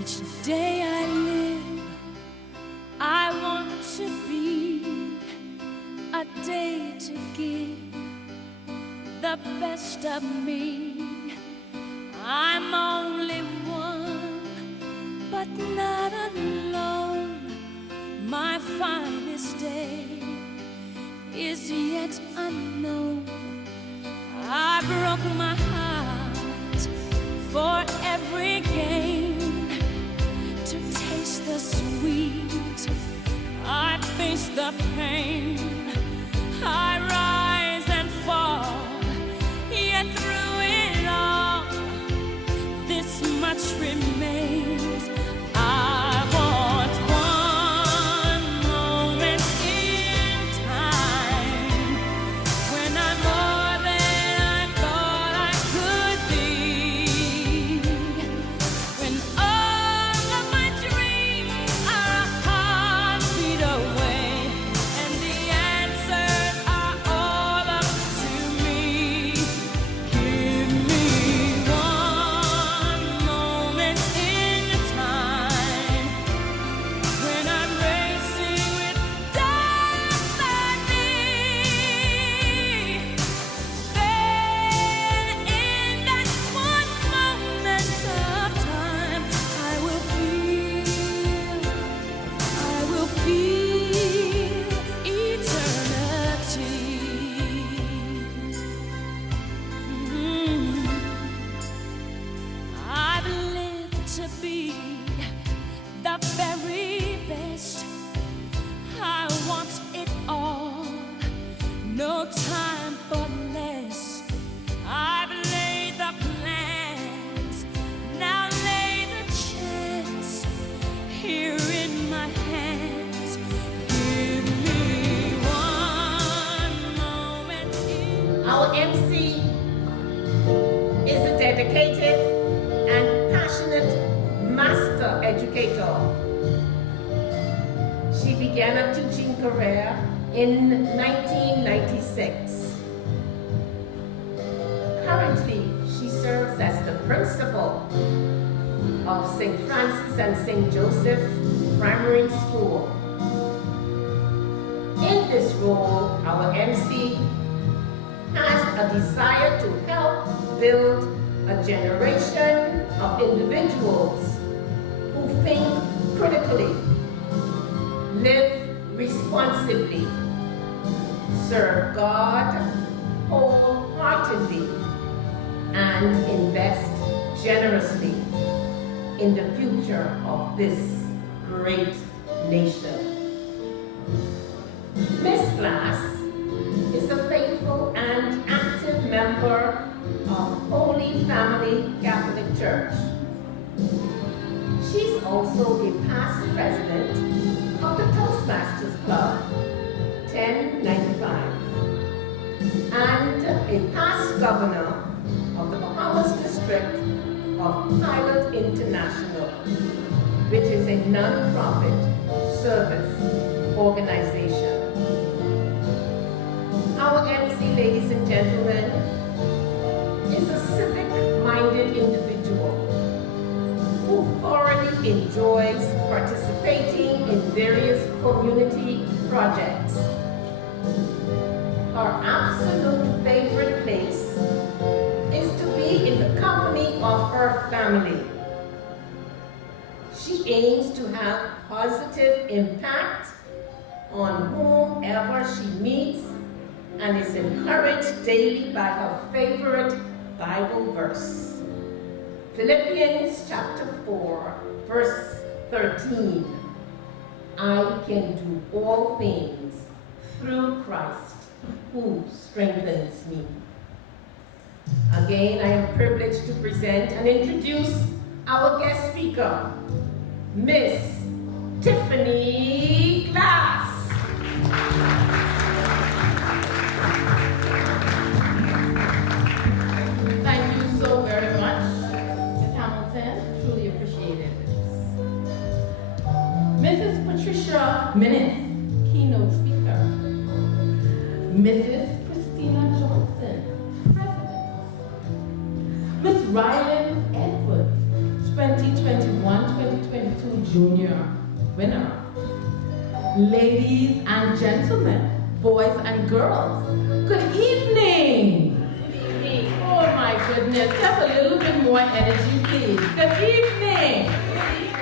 Each day I live, I want to be a day to give the best of me. I'm only one, but not alone. My finest day is yet unknown. I broke my heart for every gain, to taste the sweet. I face the pain. I rise and fall, yet through it all, this much remains. I want one moment in time when I'm more than I thought I could be, when all of my dreams are a heartbeat away, and the answers are all up to me. Give me one moment in time when I'm racing with destiny. Then in that one moment of time, I will feel eternity. I've lived to be the very best. I want it all, no time for less. I've laid the plans, now lay the chance here in my hands. Give me one moment in Our MC is a dedicated and passionate master educator. She began a teaching career in 1996. Currently, she serves as the principal of St. Francis and St. Joseph Primary School. In this role, our MC has a desire to help build a generation of individuals who think critically, live responsibly, serve God wholeheartedly, and invest generously in the future of this great nation. Miss Glass is a faithful and active member of Holy Family Catholic Church. She's also a past president of the Toastmasters Club 1095 and a past governor of the Bahamas district of Pilot International, which is a non-profit service organization. Our MC, ladies and gentlemen, is a civic-minded individual who thoroughly enjoys participating in various community projects. Her absolute favorite place is to be in the company of her family. She aims to have positive impact on whomever she meets and is encouraged daily by her favorite Bible verse. Philippians chapter 4, verse 13. I can do all things through Christ who strengthens me. Again, I am privileged to present and introduce our guest speaker, Miss Tiffany Glass. Thank you so very much, Ms. Hamilton. Truly appreciate it. Mrs. Patricia Minnis, keynote speaker. Mrs. Christina Johnson, president. Ms. Rylan Edwards, 2021-2022 junior winner. Ladies and gentlemen, boys and girls, good evening. Good evening. Oh my goodness, just a little bit more energy, please. Good evening.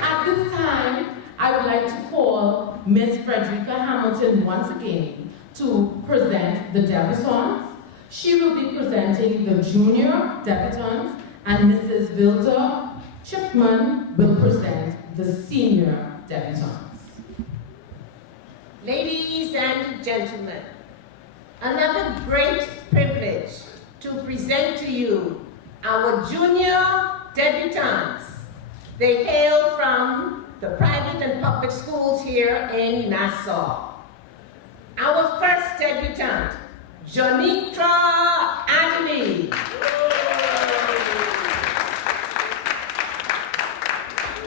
At this time, I would like to call Miss Frederica Hamilton once again to present the debutantes. She will be presenting the junior debutantes, and Mrs. Vilda Chipman will present the senior debutantes. Ladies and gentlemen, another great privilege to present to you our junior debutantes. They hail from the private and public schools here in Nassau. Our first debutante, Jonitra Adley.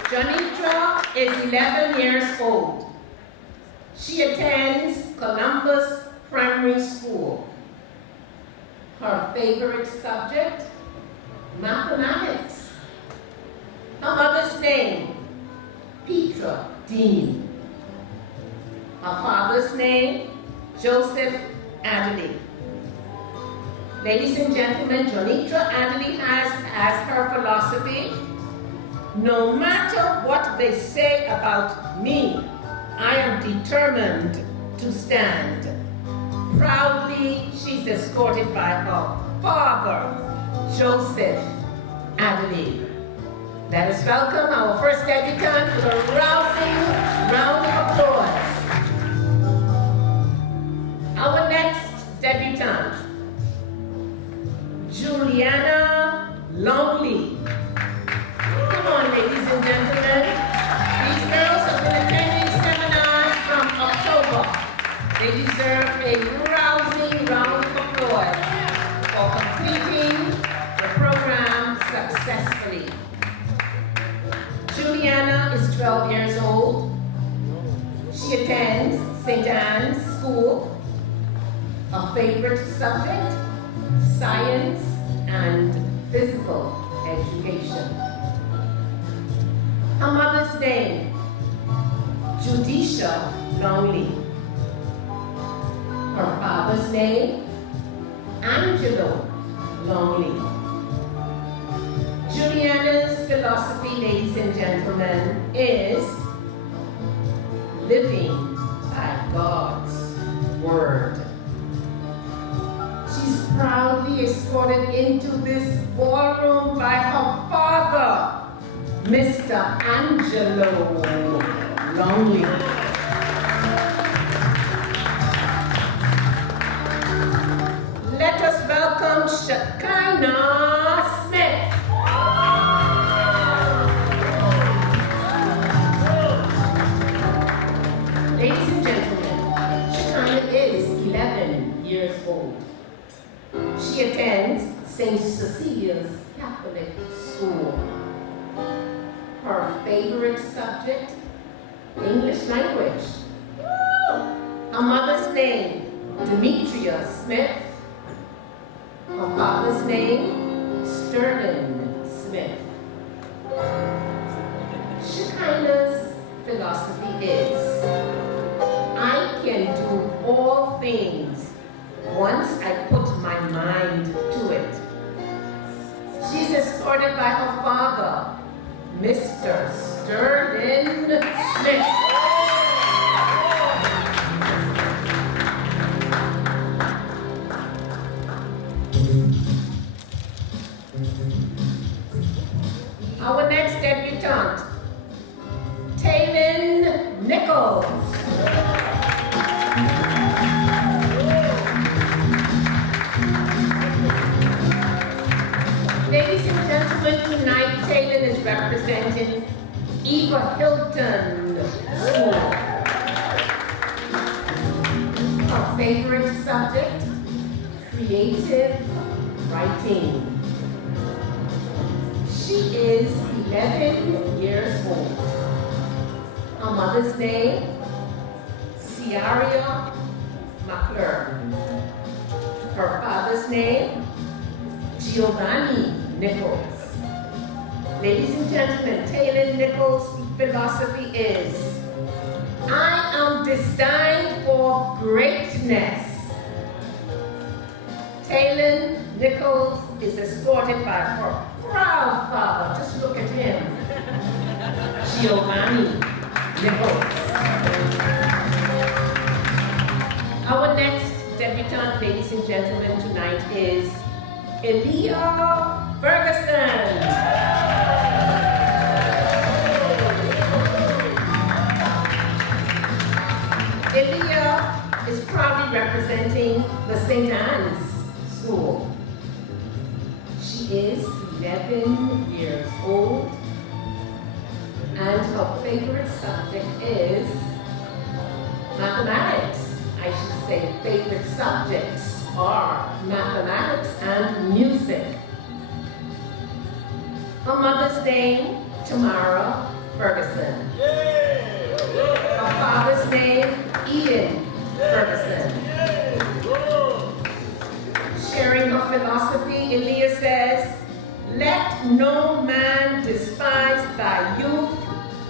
Jonitra is 11 years old. She attends Columbus Primary School. Her favorite subject, mathematics. Her mother's name, Petra Dean. Her father's name, Joseph Adley. Ladies and gentlemen, Jonitra Adley has as her philosophy, no matter what they say about me, I am determined to stand. Proudly, she's escorted by her father, Joseph Adley. Let us welcome our first debutante with a rousing round of applause. Our next debutante, Juliana Longley. Come on, ladies and gentlemen. These girls have been attending seminars from October. They deserve a rousing round of applause for completing the program successfully. Juliana is 12 years old. She attends St. Anne's School. Her favorite subject, science and physical education. Her mother's name, Judicia Longley. Her father's name, Angelo Longley. Juliana's philosophy, ladies and gentlemen, is living by God's word. She's proudly escorted into this ballroom by her father, Mr. Angelo Longley. Let us welcome Shekinah Smith. Ladies and gentlemen, Shekinah is 11 years old. She attends St. Cecilia's Catholic School. Her favorite subject, English language. Her mother's name, Demetria Smith. Her father's name, Sterling Smith. Shekinah's philosophy is, I can do all things once I put my mind to it. She's escorted by her father, Mr. Sterling Smith. Our next debutante, Taylin Nichols. Ladies and gentlemen, tonight Taylin is representing Eva Hilton School. Her favorite subject, creative writing. She is 11 years old. Her mother's name, Ciaria McClure. Her father's name, Giovanni Nichols. Ladies and gentlemen, Taylor Nichols' philosophy is, I am destined for greatness. Taylor Nichols is escorted by her proud father. Just look at him. Giovanni Nichols. Our next debutante, ladies and gentlemen, tonight is Elia Ferguson. Elia is proudly representing the St. Anne's School. She is 11 years old, and her favorite subject is mathematics. I should say favorite subjects are mathematics and music. Her mother's name, Tamara Ferguson. Her father's name, Ian Ferguson. Sharing her philosophy, Elia says, let no man despise thy youth,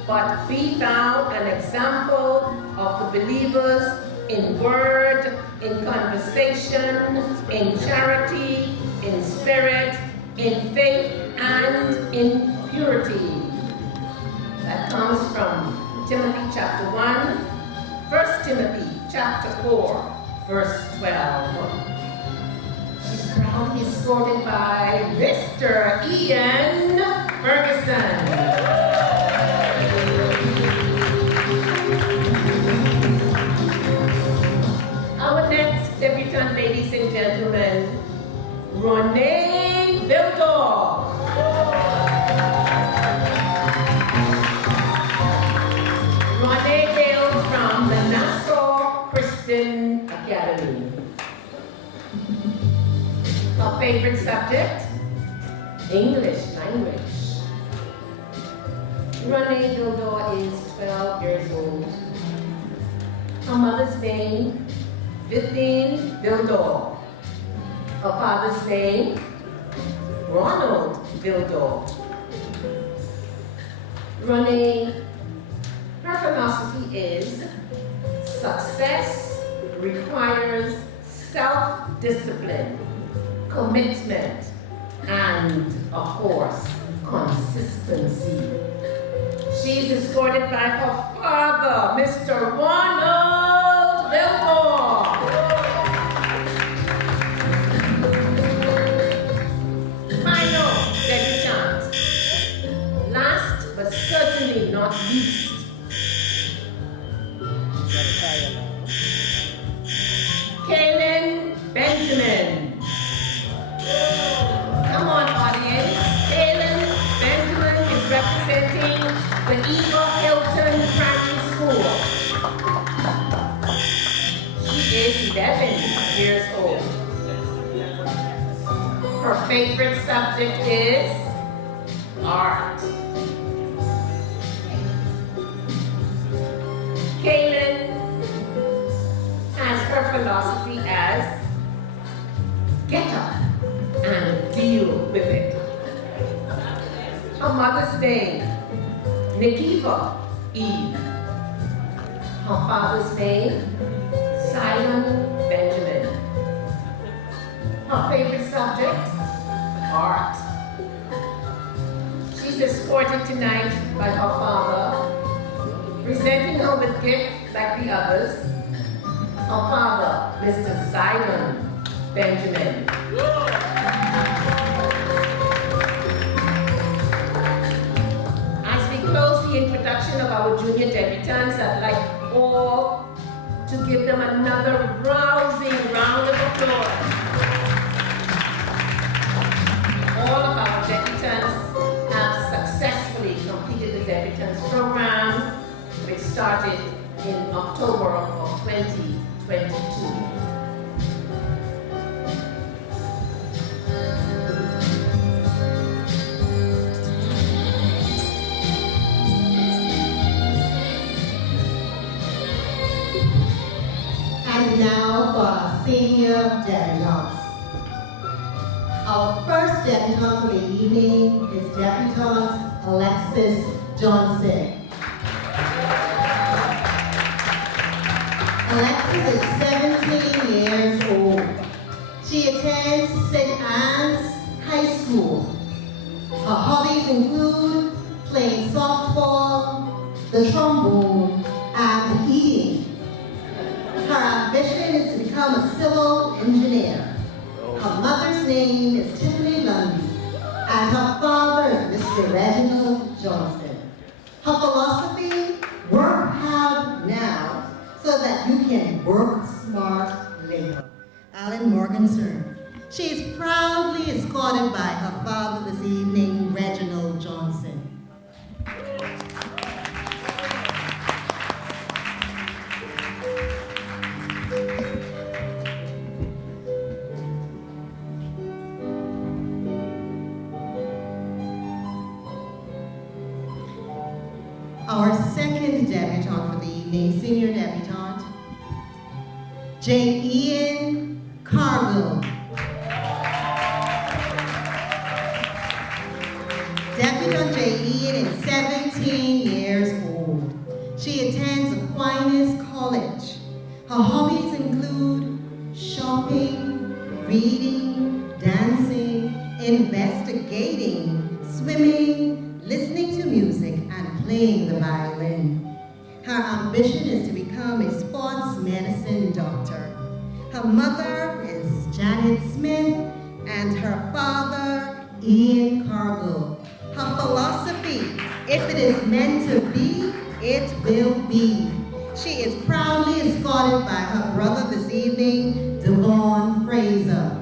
but be thou an example of the believers in word, in conversation, in charity, in spirit, in faith, and in purity. That comes from Timothy chapter 1, 1 Timothy chapter 4, verse 12. She's proudly escorted by Mr. Ian Ferguson. Our next debutante, ladies and gentlemen, Renee Vildor. Renee hails from the Nassau Christian Academy. Her favorite subject, English language. Renee Vildor is 12 years old. Her mother's name, Vivian Vildor. Her father's name, Ronald Vildor. Renee, her philosophy is, success requires self-discipline, commitment, and, of course, consistency. She's escorted by her father, Mr. Ronald Vildor. Final debutante. Last but certainly not least. Kaylin Benjamin. Come on, audience. Kaylin Benjamin is representing the Eva Hilton Primary School. She is 11 years old. Her favorite subject is art. Kaylin has her philosophy as get up and deal with it. Her mother's name, Nikiva Eve. Her father's name, Simon Benjamin. Her favorite subject, art. She's escorted tonight by her father, presenting her with gifts like the others. Her father, Mr. Simon Benjamin. As we close the introduction of our junior debutantes, I'd like all to give them another rousing round of applause. All of our debutantes have successfully completed the debutants program, which started in October of 2022. And now for our senior delegates. Our first debutante for the evening is debutante Alexis Johnson. Alexis is 17 years old. She attends St. Anne's High School. Her hobbies include playing softball, the trombone, and eating. Her ambition is to become a civil engineer. Her mother's name is Tiffany Lundy, and her father is Mr. Reginald Johnson. Her philosophy, work hard now so that you can work smart later. Alan Morgenstern. She is proudly escorted by her father this evening, Reginald Johnson. Our second debutante for the evening, senior debutante, J. Ian Cargill. Debutante J. Ian is 17 years old. She attends Aquinas College. Her hobbies include shopping, reading, dancing, investigating, swimming, listening to music, and playing the violin. Her ambition is to become a sports medicine doctor. Her mother is Janet Smith and her father, Ian Cargill. Her philosophy, if it is meant to be, it will be. She is proudly escorted by her brother this evening, Devon Fraser.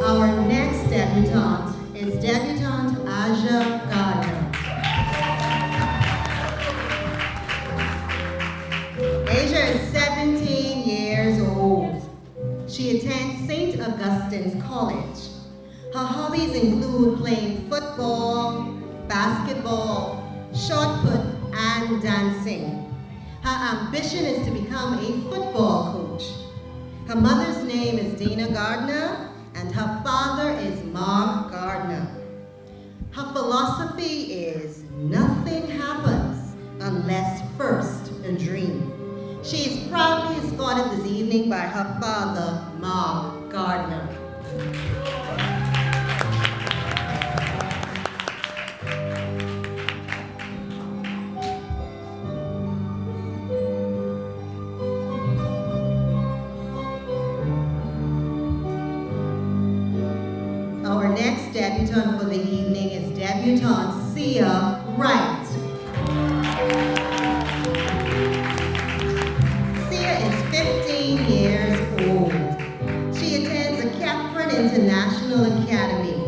Our next debutante is debutante Aja Gardner. Aja is 17 years old. She attends St. Augustine's College. Her hobbies include playing football, basketball, shot put, and dancing. Her ambition is to become a football coach. Her mother's name is Dana Gardner, and her father is Mark Gardner. Her philosophy is nothing happens unless first a dream. She is proudly escorted this evening by her father, Mark Gardner. Our next debutante for the evening is debutante Sia Wright. Sia is 15 years old. She attends the Capron International Academy.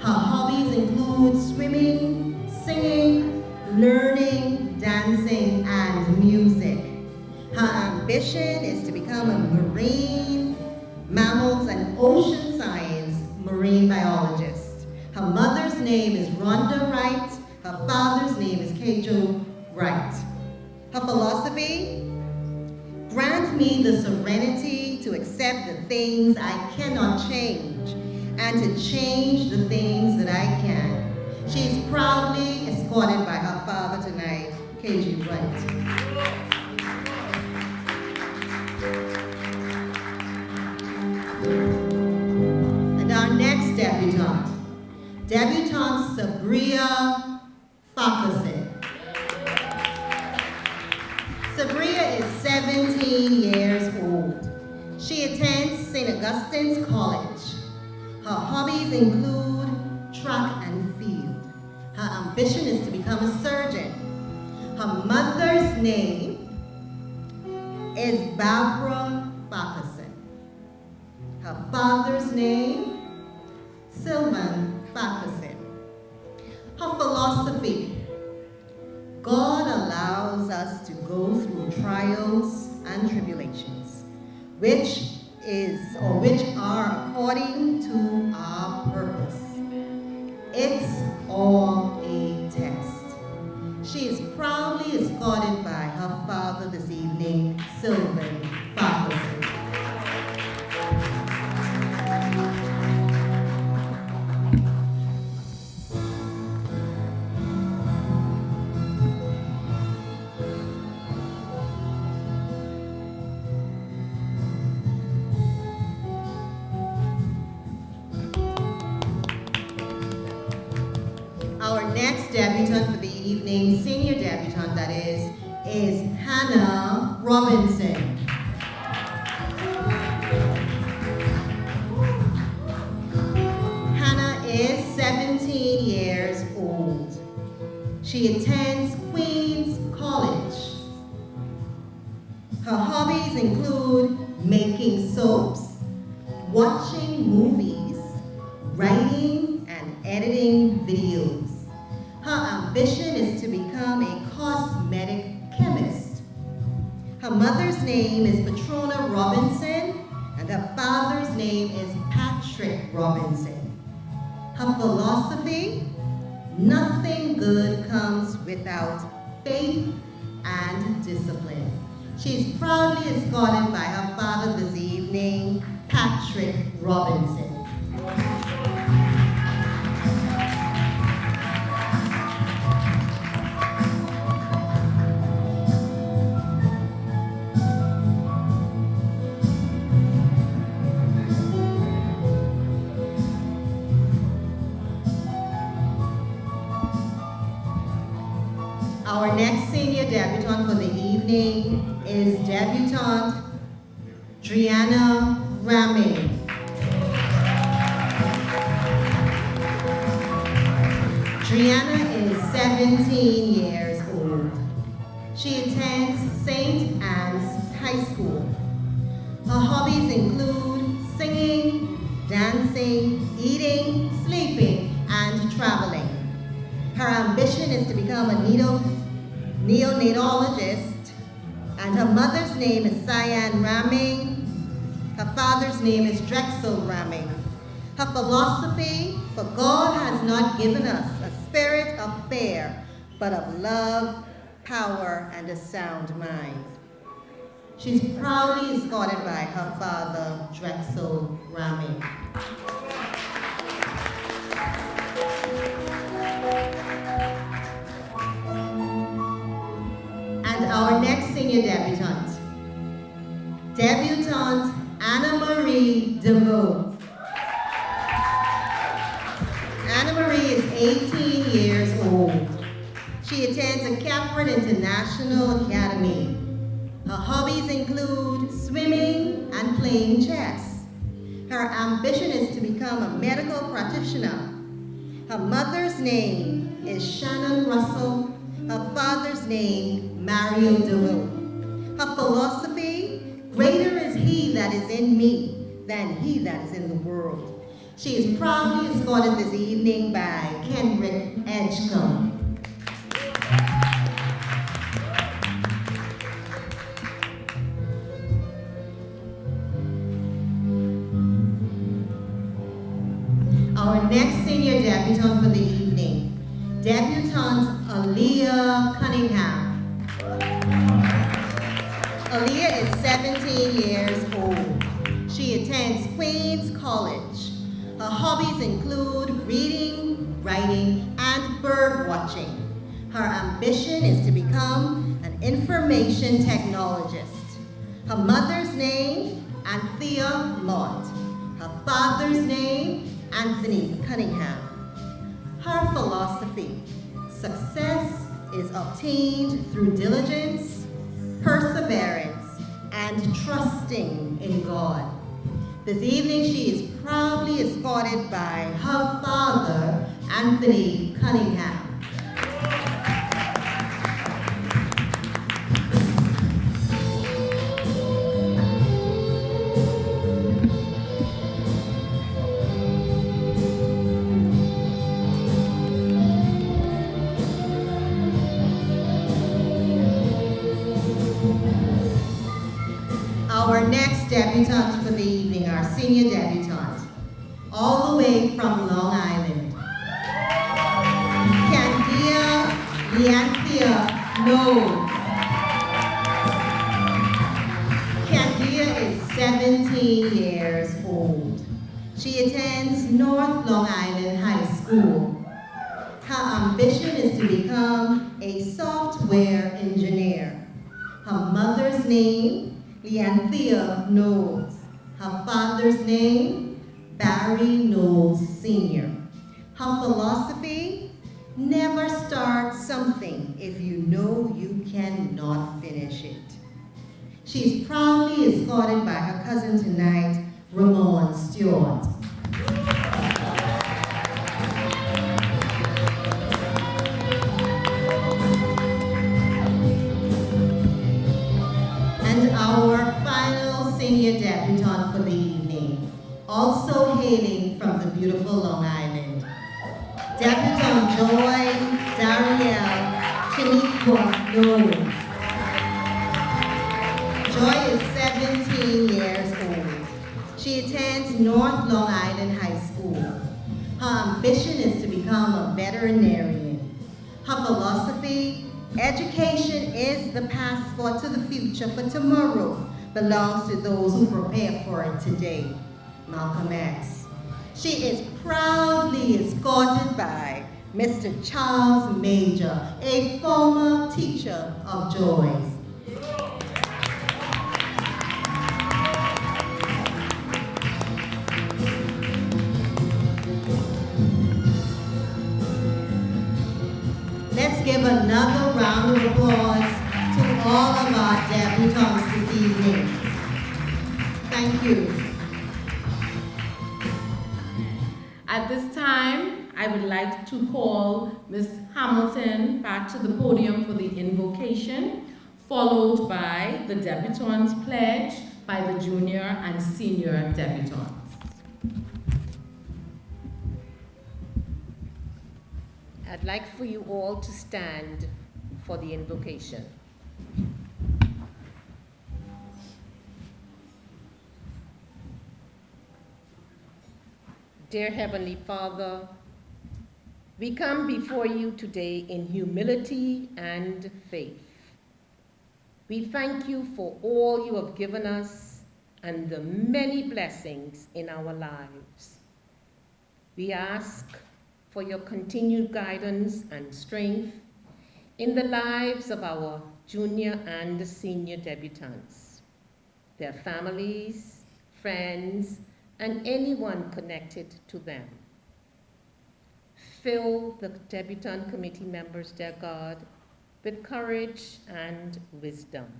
Her hobbies include swimming, singing, learning, dancing, and music. Her ambition is to become a marine, mammals, and ocean science marine biologist. Her mother's name is Rhonda Wright. Her father's name is Kejo Wright. Her philosophy, grant me the serenity to accept the things I cannot change and to change the things that I can. She is proudly escorted by her father tonight, KG Wright. And our next debutante, debutante Sabria Farquharson. Sabria is 17 years old. She attends St. Augustine's College. Her hobbies include track and field. Her ambition is to become a surgeon. Her mother's name is Barbara Farquharson. Her father's name, Sylvan Farquharson. Her philosophy, God allows us to go through trials and tribulations, which are according to our purpose. It's all a test. She is proudly escorted by her father this evening, Sylvan Farquharson. Our next debutante for the evening, senior debutante that is Hannah Robinson. Hannah is 17 years old. She attends Queen's College. Her hobbies include making soaps, watching movies, writing, and editing videos. Her ambition is to become a cosmetic chemist. Her mother's name is Patrona Robinson, and her father's name is Patrick Robinson. Her philosophy: nothing good comes without faith and discipline. She is proudly escorted by her father this evening, Patrick Robinson. Our next senior debutante for the evening is debutante Driana Ramey. Driana is 17 years old. She attends St. Anne's High School. Her hobbies include singing, dancing, eating, sleeping, and traveling. Her ambition is to become a neonatologist, and her mother's name is Cyan Ramey. Her father's name is Drexel Ramey. Her philosophy: for God has not given us a spirit of fear, but of love, power, and a sound mind. She's proudly escorted by her father, Drexel Ramey. And our next senior debutante Anna Marie DeVoe. Anna Marie is 18 years old. She attends a Cameron International Academy. Her hobbies include swimming and playing chess. Her ambition is to become a medical practitioner. Her mother's name is Shannon Russell. Her father's name, Mario DeVoe. Her philosophy: greater is he that is in me than he that is in the world. She is proudly escorted this evening by Kendrick Edgecombe. Our next senior debutante for the evening, debutante Aaliyah Cunningham. Aaliyah is 17 years old. She attends Queen's College. Her hobbies include reading, writing, and bird watching. Her ambition is to become an information technologist. Her mother's name, Anthea Mott. Her father's name, Anthony Cunningham. Her philosophy: success is obtained through diligence, perseverance, and trusting in God. This evening she is proudly escorted by her father, Anthony Cunningham. Our next debutante for the evening, our senior debutante, all the way from Long Island, Candia Leanthea Knowles. 17 years old. She attends North Long Island High School. Her ambition is to become a software engineer. Her mother's name, Leanthea Knowles. Her father's name, Barry Knowles Sr. Her philosophy, never start something if you know you cannot finish it. She is proudly escorted by her cousin tonight, Ramon Stewart. And our final senior debutante for the evening, also hailing from the beautiful Long Island, Debutante Joy Darielle Chiniquan Knowles. Joy is 17 years old. She attends North Long Island High School. Her ambition is to become a veterinarian. Her philosophy, education is the passport to the future, for tomorrow belongs to those who prepare for it today. Malcolm X. She is proudly escorted by Mr. Charles Major, a former teacher of Joy's. Let's give another round of applause to all of our debutantes this evening. Thank you. At this time, I would like to call Ms. Hamilton back to the podium for the invocation, followed by the debutante's pledge by the junior and senior debutantes. I'd like for you all to stand for the invocation. Dear Heavenly Father, we come before you today in humility and faith. We thank you for all you have given us and the many blessings in our lives. We ask for your continued guidance and strength in the lives of our junior and senior debutantes, their families, friends, and anyone connected to them. Fill the debutante committee members, dear God, with courage and wisdom.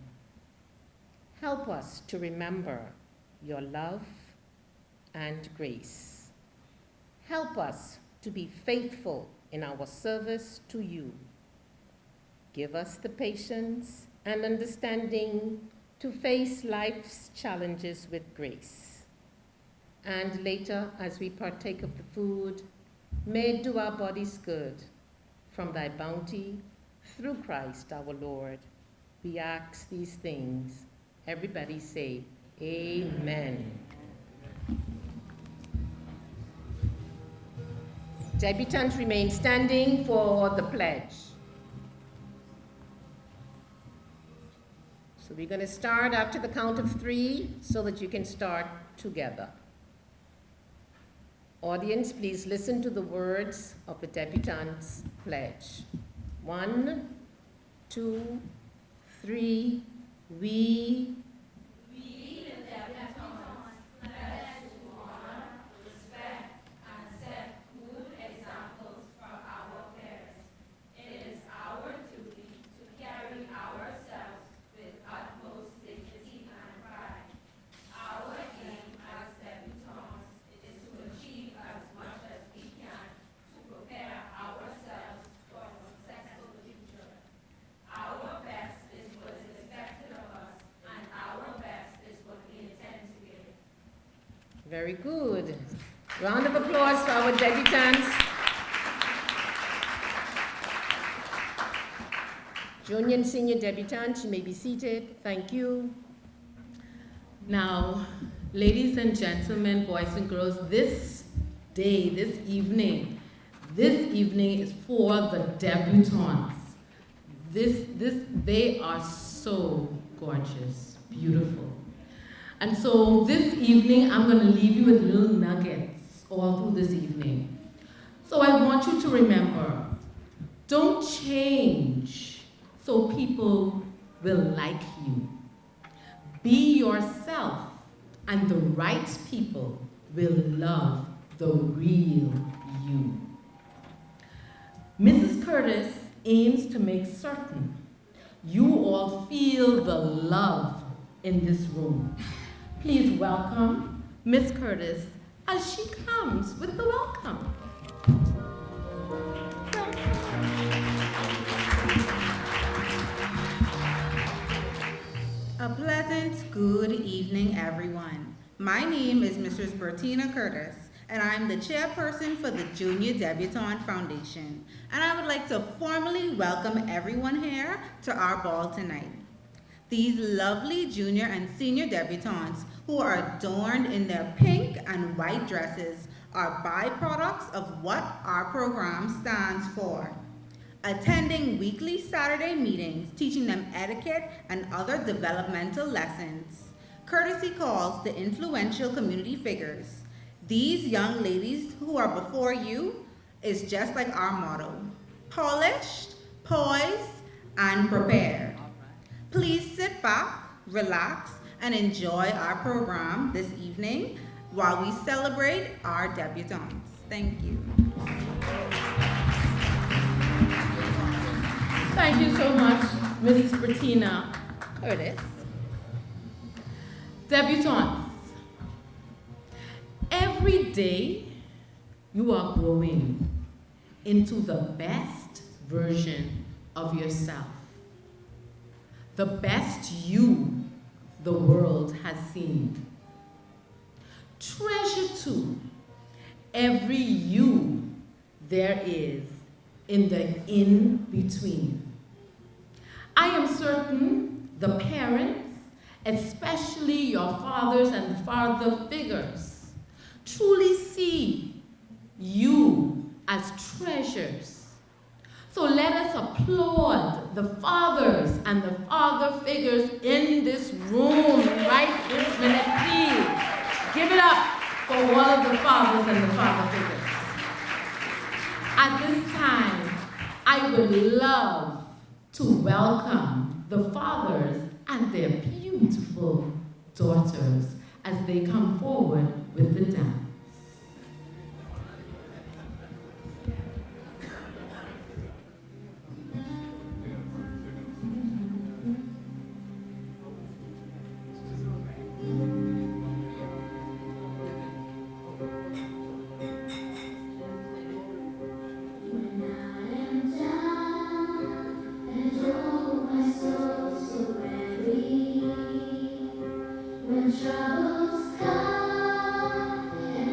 Help us to remember your love and grace. Help us to be faithful in our service to you. Give us the patience and understanding to face life's challenges with grace. And later, as we partake of the food, may it do our bodies good. From thy bounty, through Christ our Lord, we ask these things. Everybody say, Amen. Debutantes remain standing for the pledge. So we're going to start after the count of 3 so that you can start together. Audience, please listen to the words of the debutante's pledge. 1, 2, 3, we the debutantes, pledge to honor, respect, and set good examples for our peers. It is our duty to carry ourselves with utmost dignity and pride. Our aim as debutantes is to achieve as much as we can to prepare ourselves for a successful future. Our best is what is expected of us, and our best is what we intend to give. Very good. Round of applause for our debutantes. Junior and senior debutantes, you may be seated. Thank you. Now, ladies and gentlemen, boys and girls, this day, this evening is for the debutantes. They are so gorgeous, beautiful. And so this evening, I'm going to leave you with little nuggets all through this evening. So I want you to remember, don't change so people will like you. Be yourself, and the right people will love the real you. Mrs. Curtis aims to make certain you all feel the love in this room. Please welcome Miss Curtis as she comes with the welcome. A pleasant good evening, everyone. My name is Mrs. Bertina Curtis, and I'm the chairperson for the Junior Debutante Foundation. And I would like to formally welcome everyone here to our ball tonight. These lovely junior and senior debutantes who are adorned in their pink and white dresses are byproducts of what our program stands for. Attending weekly Saturday meetings, teaching them etiquette and other developmental lessons. Courtesy calls to influential community figures. These young ladies who are before you is just like our motto: polished, poised, and prepared. Please sit back, relax, and enjoy our program this evening while we celebrate our debutantes. Thank you. Thank you so much, Mrs. Bertina Curtis. Debutantes, every day you are growing into the best version of yourself. The best you the world has seen. Treasure too every you there is in the in-between. I am certain the parents, especially your fathers and father figures, truly see you as treasures. So let us applaud the fathers and the father figures in this room right this minute, please. Give it up for all of the fathers and the father figures. At this time, I would love to welcome the fathers and their beautiful daughters as they come forward with the dance. When troubles come and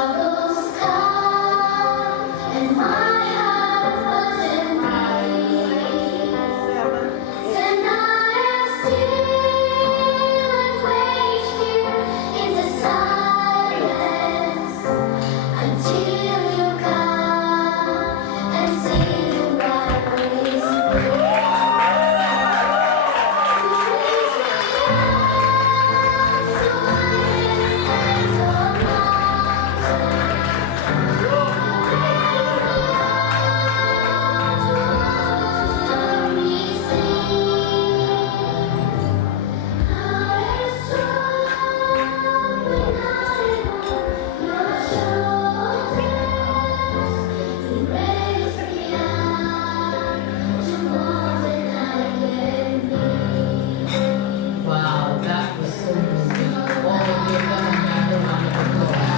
Troubles come and my heart wasn't right. Then I am still and wait here in the silence until you come and see what is Wow, that was so good. All of you have another round of applause.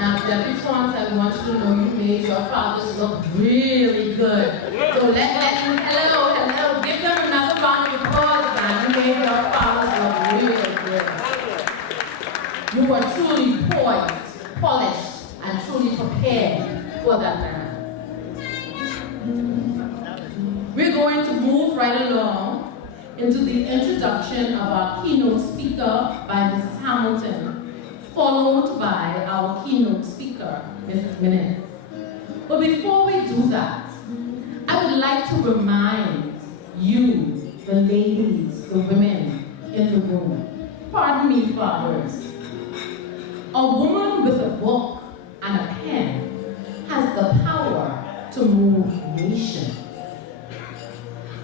Now, debutantes, I want you to know you made your fathers look really good. So hello, give them another round of applause, man. You made your fathers look really good. You were truly poised, polished, and truly prepared for that man. We're going to move right along into the introduction of our keynote speaker by Mrs. Hamilton, followed by our keynote speaker, Mrs. Minnis. But before we do that, I would like to remind you, the ladies, the women in the room, pardon me, fathers, a woman with a book and a pen has the power to move nations.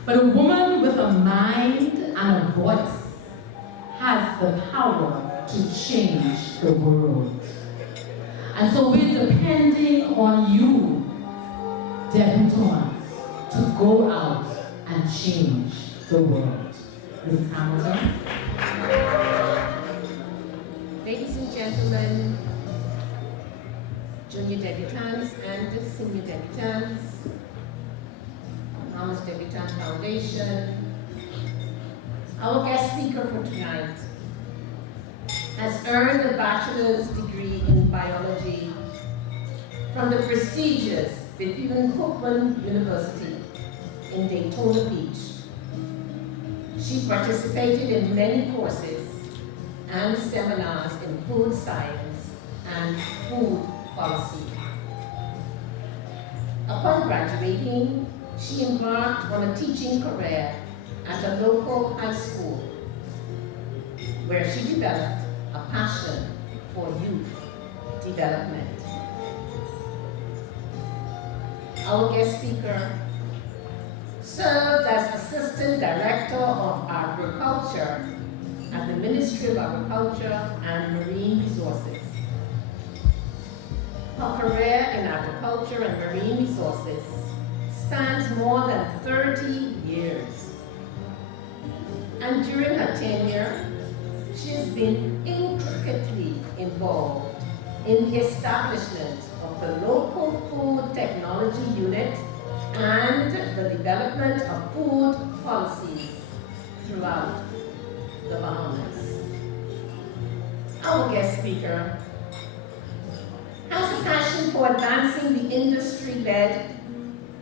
But a woman with a mind and a voice has the power to change the world. And so we're depending on you, debutantes, to go out and change the world. Mrs. Hamilton. Ladies and gentlemen, junior debutantes and senior debutantes, Bahamas Debutante Foundation, our guest speaker for tonight has earned a bachelor's degree in biology from the prestigious Bethune-Cookman University in Daytona Beach. She participated in many courses and seminars in food science and food policy. Upon graduating, she embarked on a teaching career at a local high school, where she developed a passion for youth development. Our guest speaker served as Assistant Director of Agriculture at the Ministry of Agriculture and Marine Resources. Her career in agriculture and marine resources spans more than 30 years. And during her tenure, she has been intricately involved in the establishment of the local food technology unit and the development of food policies throughout the Bahamas. Our guest speaker has a passion for advancing the industry led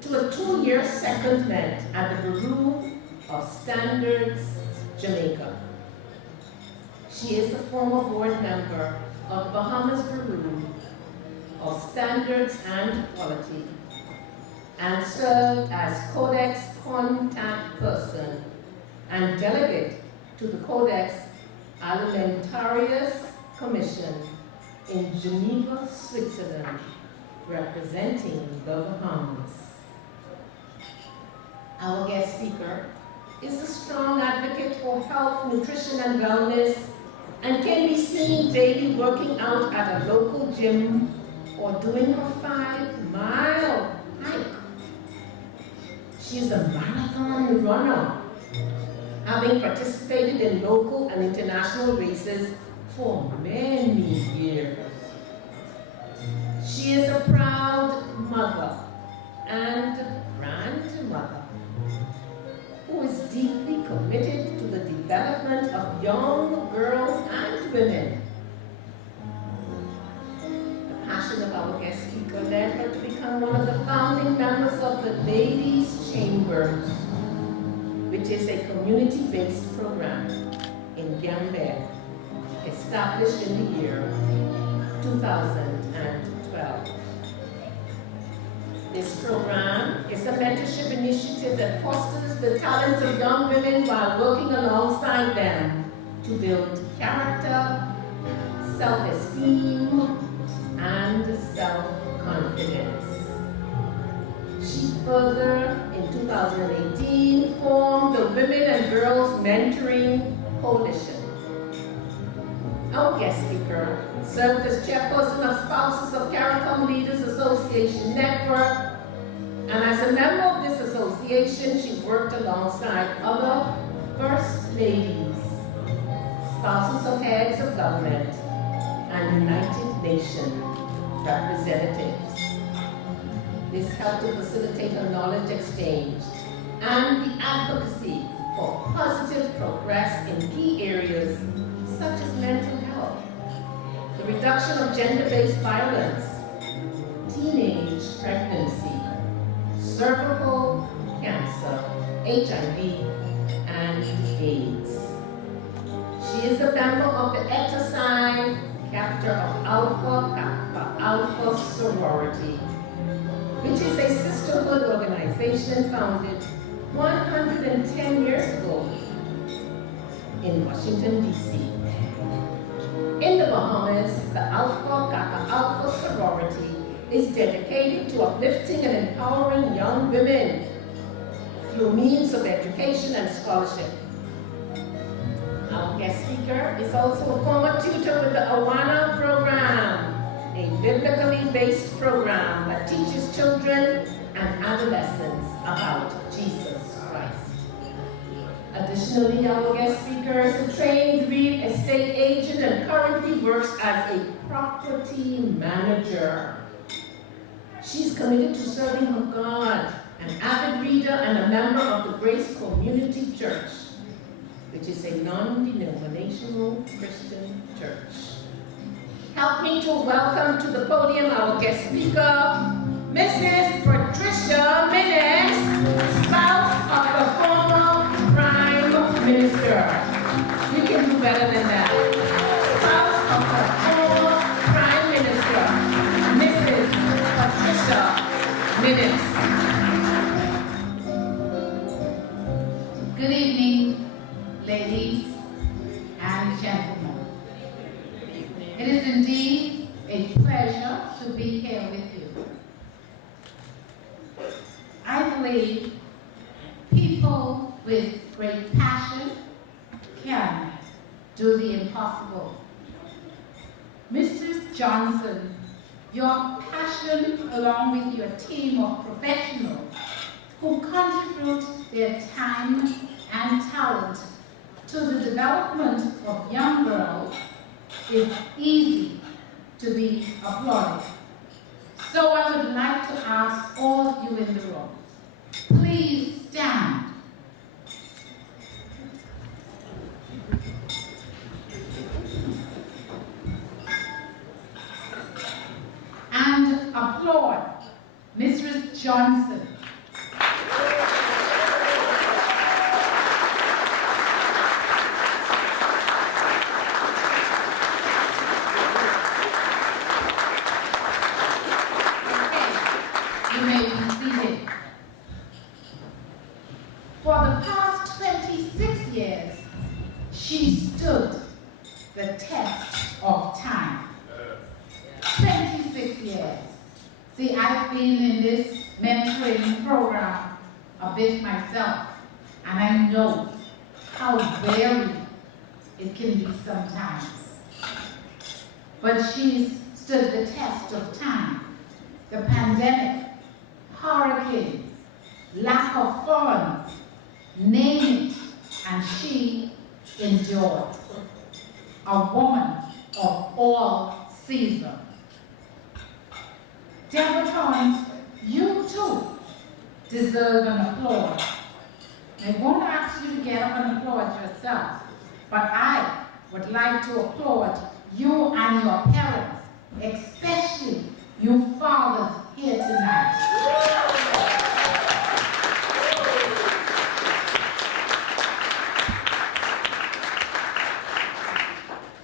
to a 2-year secondment at the Bureau of Standards, Jamaica. She is a former board member of the Bahamas Bureau of Standards and Quality and served as Codex contact person and delegate to the Codex Alimentarius Commission in Geneva, Switzerland, representing the Bahamas. Our guest speaker is a strong advocate for health, nutrition, and wellness, and can be seen daily working out at a local gym or doing her 5-mile hike. She is a marathon runner, having participated in local and international races for many years. She is a proud mother and grandmother. who is deeply committed to the development of young girls and women. The passion of our guest speaker led her to become one of the founding members of the Ladies' Chambers, which is a community-based program in Gambia, established in the year 2012. This program is a mentorship initiative that fosters the talents of young women while working alongside them to build character, self-esteem, and self-confidence. She further, in 2018, formed the Women and Girls Mentoring Coalition. Our guest speaker served as chairperson of Spouses of CARICOM Leaders Association Network, and as a member of this association, she worked alongside other First Ladies, spouses of heads of government, and United Nations representatives. This helped to facilitate a knowledge exchange and the advocacy for positive progress in key areas such as mental health, the reduction of gender-based violence, teenage pregnancy, cervical cancer, HIV, and AIDS. She is a member of the Exercise chapter of Alpha Kappa Alpha Sorority, which is a sisterhood organization founded 110 years ago in Washington, D.C. In the Bahamas, the Alpha Kappa Alpha Sorority is dedicated to uplifting and empowering young women through means of education and scholarship. Our guest speaker is also a former tutor with the Awana program, a biblically based program that teaches children and adolescents about Jesus Christ. Additionally, our guest speaker is a trained real estate agent and currently works as a property manager. She's committed to serving her God, an avid reader and a member of the Grace Community Church, which is a non-denominational Christian church. Help me to welcome to the podium our guest speaker, Mrs. Patricia Minnis, spouse of the former Prime Minister. You can do better than that. Spouse of the former Prime Minister, Mrs. Patricia Minnis. Good evening, ladies and gentlemen. It is indeed a pleasure to be here with you. I believe people with great passion can do the impossible. Mrs. Johnson, your passion along with your team of professionals who contribute their time and talent to the development of young girls is easy to be applauded. So I would like to ask all of you in the room, please stand. And applaud Mrs. Johnson. You may be seated. For the past 26 years, she stood the test of time. 26 years. See, I've been in this mentoring program a bit myself, and I know how varied it can be sometimes. But she's stood the test of time. The pandemic, hurricanes, lack of funds, name it, and she endured. A woman of all seasons. Debutantes, you too deserve an applause. I won't ask you to get up and applaud yourself, but I would like to applaud you and your parents, especially you fathers here tonight.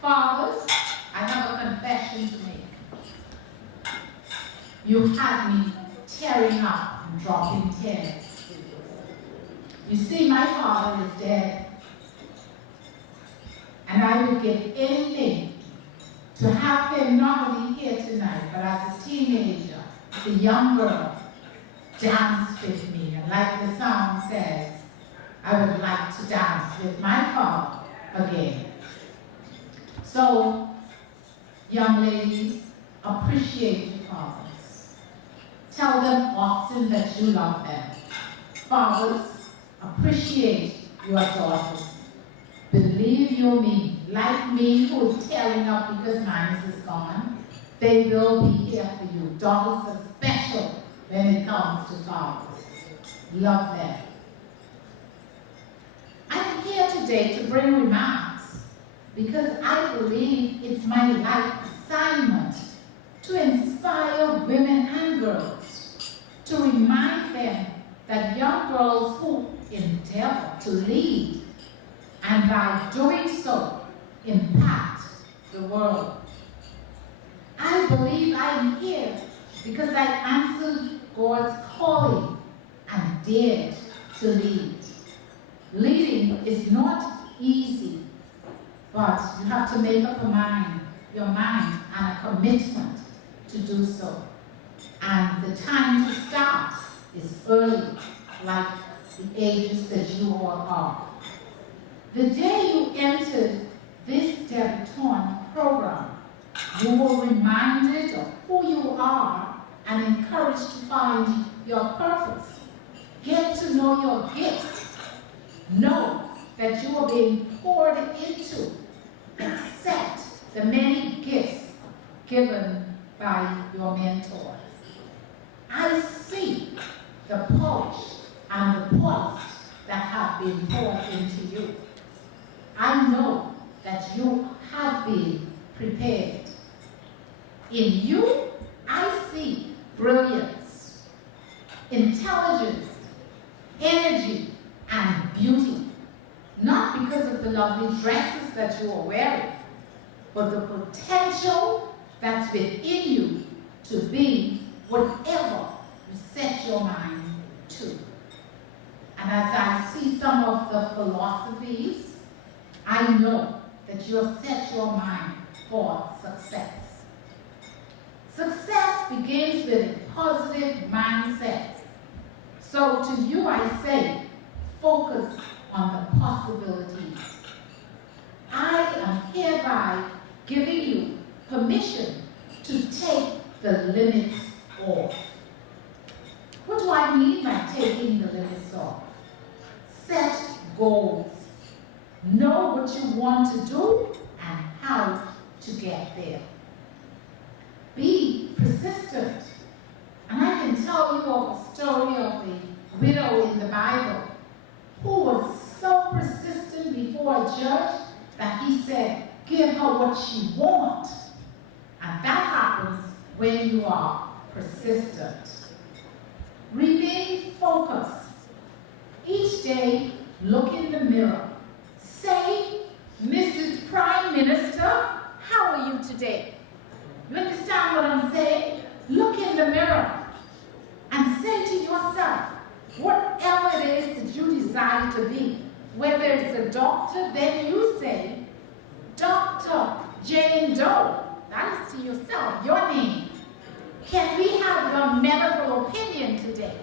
Fathers, I have a confession to make. You had me tearing up and dropping tears. You see, my father is dead, and I would give anything to have him not only here tonight, but as a teenager, as a young girl, dance with me. And like the song says, I would like to dance with my father again. So, young ladies, appreciate your fathers. Tell them often that you love them. Fathers, appreciate your daughters. Believe you me, like me who is tearing up because mine is gone, they will be here for you. Daughters are special when it comes to fathers. Love them. I'm here today to bring remarks because I believe it's my life assignment to inspire women and girls, to remind them that young girls who endeavor to lead and by doing so impact the world. I believe I am here because I answered God's calling and dared to lead. Leading is not easy, but you have to make up your mind and a commitment to do so. And the time to start is early, like the ages that you all are. The day you entered this debutante program, you were reminded of who you are and encouraged to find your purpose. Get to know your gifts. Know that you are being poured into. Accept the many gifts given by your mentors. I see the polish and the poise that have been poured into you. I know that you have been prepared. In you, I see brilliance, intelligence, energy, and beauty. Not because of the lovely dresses that you are wearing, but the potential that's within you to be whatever you set your mind to. And as I see some of the philosophies, I know that you have set your mind for success. Success begins with a positive mindset. So to you I say, focus on the possibilities. I am hereby giving you permission to take the limits off. What do I mean by taking the limits off? Set goals. Know what you want to do and how to get there. Be persistent. And I can tell you of a story of the widow in the Bible who was so persistent before a judge that he said, give her what she wants. And that happens when you are persistent. Remain focused. Each day, look in the mirror. Say, Mrs. Prime Minister, how are you today? You understand what I'm saying? Look in the mirror and say to yourself, whatever it is that you desire to be, whether it's a doctor, then you say, Dr. Jane Doe. That is to yourself, your name. Can we have your medical opinion today?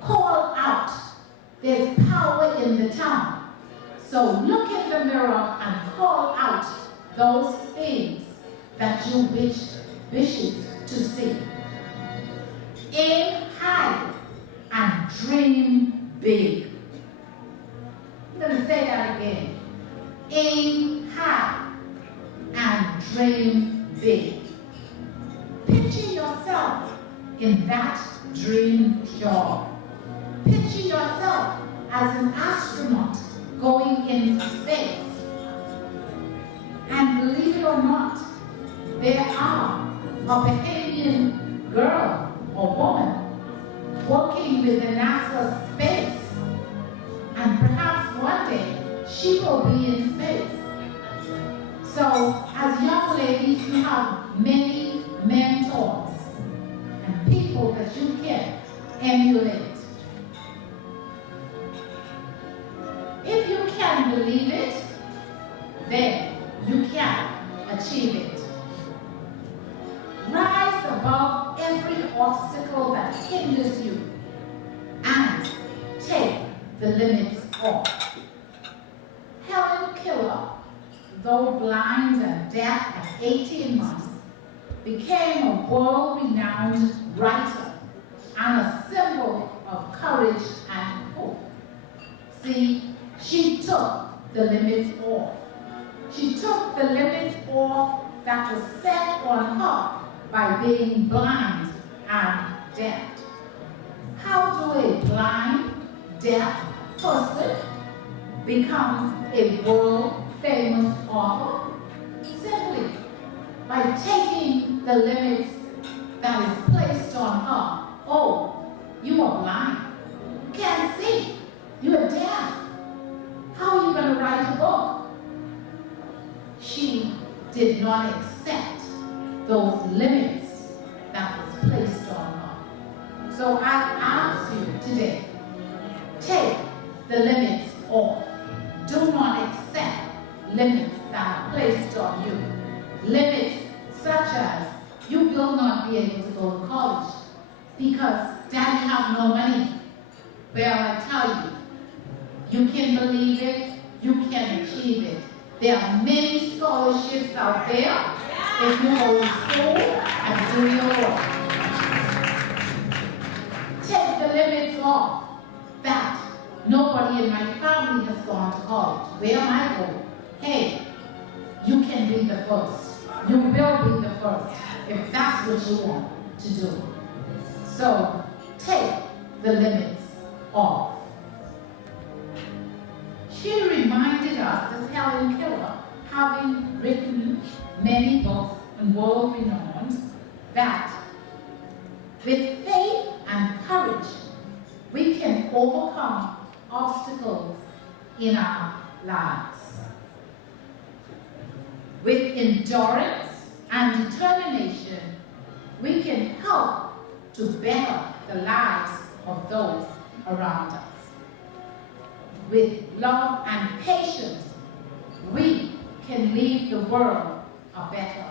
Call out. There's power in the tongue. So look in the mirror and call out those things that you wishes to see. Aim high and dream big. I'm going to say that again. Aim high and dream big. Picture yourself in that dream job. Picture yourself as an astronaut going into space. And believe it or not, there are a Bahamian girl or woman working with the NASA space. And perhaps one day she will be in space. So as young ladies, you have many mentors and people that you can emulate. If you can believe it, then you can achieve it. Rise above every obstacle that hinders you and take the limits off. Helen Keller, though blind and deaf at 18 months, became a world-renowned writer and a symbol of courage and hope. See, she took the limits off. She took the limits off that was set on her by being blind and deaf. How do a blind, deaf person become a world-famous author? Simply by taking the limits that is placed on her. Oh, you are blind. You can't see. You are deaf. How are you going to write a book? She did not accept those limits that was placed on her. So I ask you today, take the limits off. Do not accept limits that are placed on you. Limits such as you will not be able to go to college because daddy have no money. Well, I tell you, you can believe it, you can achieve it. There are many scholarships out there if you go to school and do your work. Take the limits off that nobody in my family has gone to college. Where am I going? Hey, you can be the first. You will be the first if that's what you want to do. So take the limits off. She reminded us, this Helen Keller, having written many books and world-renowned, that with faith and courage, we can overcome obstacles in our lives. With endurance and determination, we can help to better the lives of those around us. With love and patience, we can leave the world a better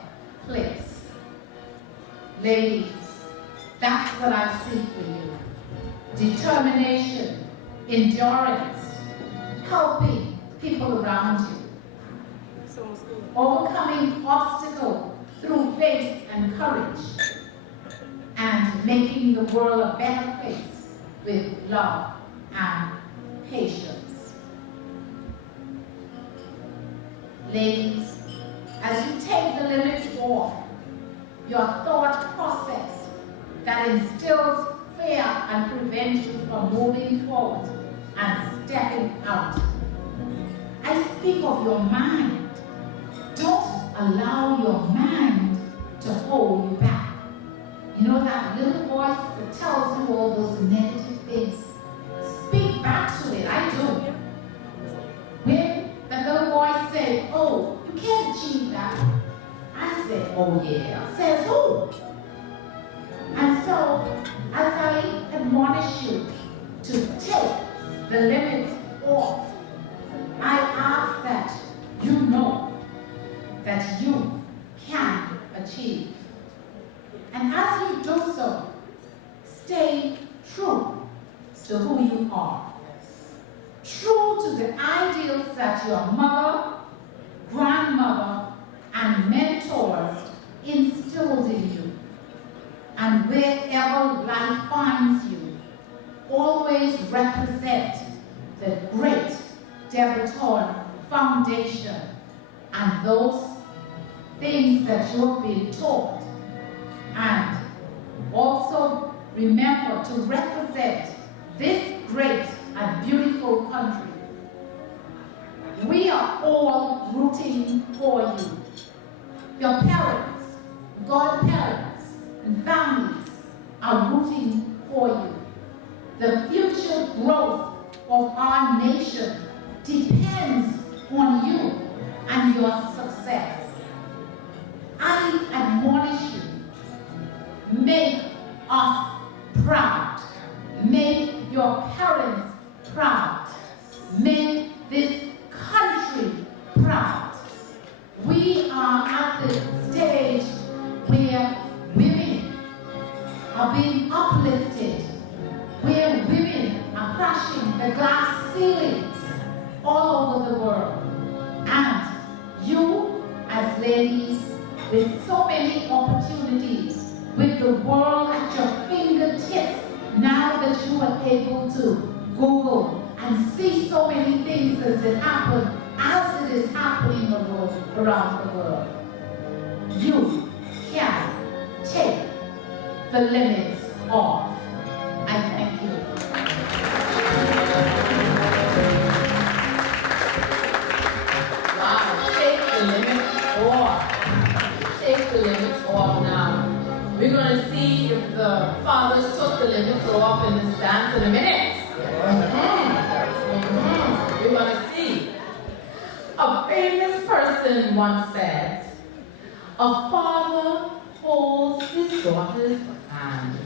place. Ladies, that's what I see for you. Determination, endurance, helping people around you. Overcoming obstacles through faith and courage, and making the world a better place with love and patience. Ladies, as you take the limits off, your thought process that instills fear and prevents you from moving forward and stepping out. I speak of your mind. Don't allow your mind to hold you back. You know that little voice that tells you all those negative things? Speak back to it. I do. When the little voice says, oh, you can't achieve that, I say, oh yeah. Says who? And so, as I admonish you to take the limits off, I ask that you know that you can achieve. And as you do so, stay true to who you are. True to the ideals that your mother, grandmother, and mentors instilled in you. And wherever life finds you, always represent the great Debutante Foundation and those things that you've been taught. And also remember to represent this great and beautiful country. We are all rooting for you. Your parents, godparents, and families are rooting for you. The future growth of our nation depends on you and your success. I admonish you, make us proud. Make your parents proud. Make this country proud. We are at the stage where women are being uplifted, where women are crashing the glass ceilings all over the world. And you, as ladies, with so many opportunities, with the world at your fingertips, now that you are able to Google and see so many things as it happen, as it is happening around the world, you can take the limits off. I thank you. Wow, take the limits off. Take the limits off now. We're going to see if the fathers took the limits off in this dance in a minute. We're going to see. A famous person once said, a father holds his daughter's hands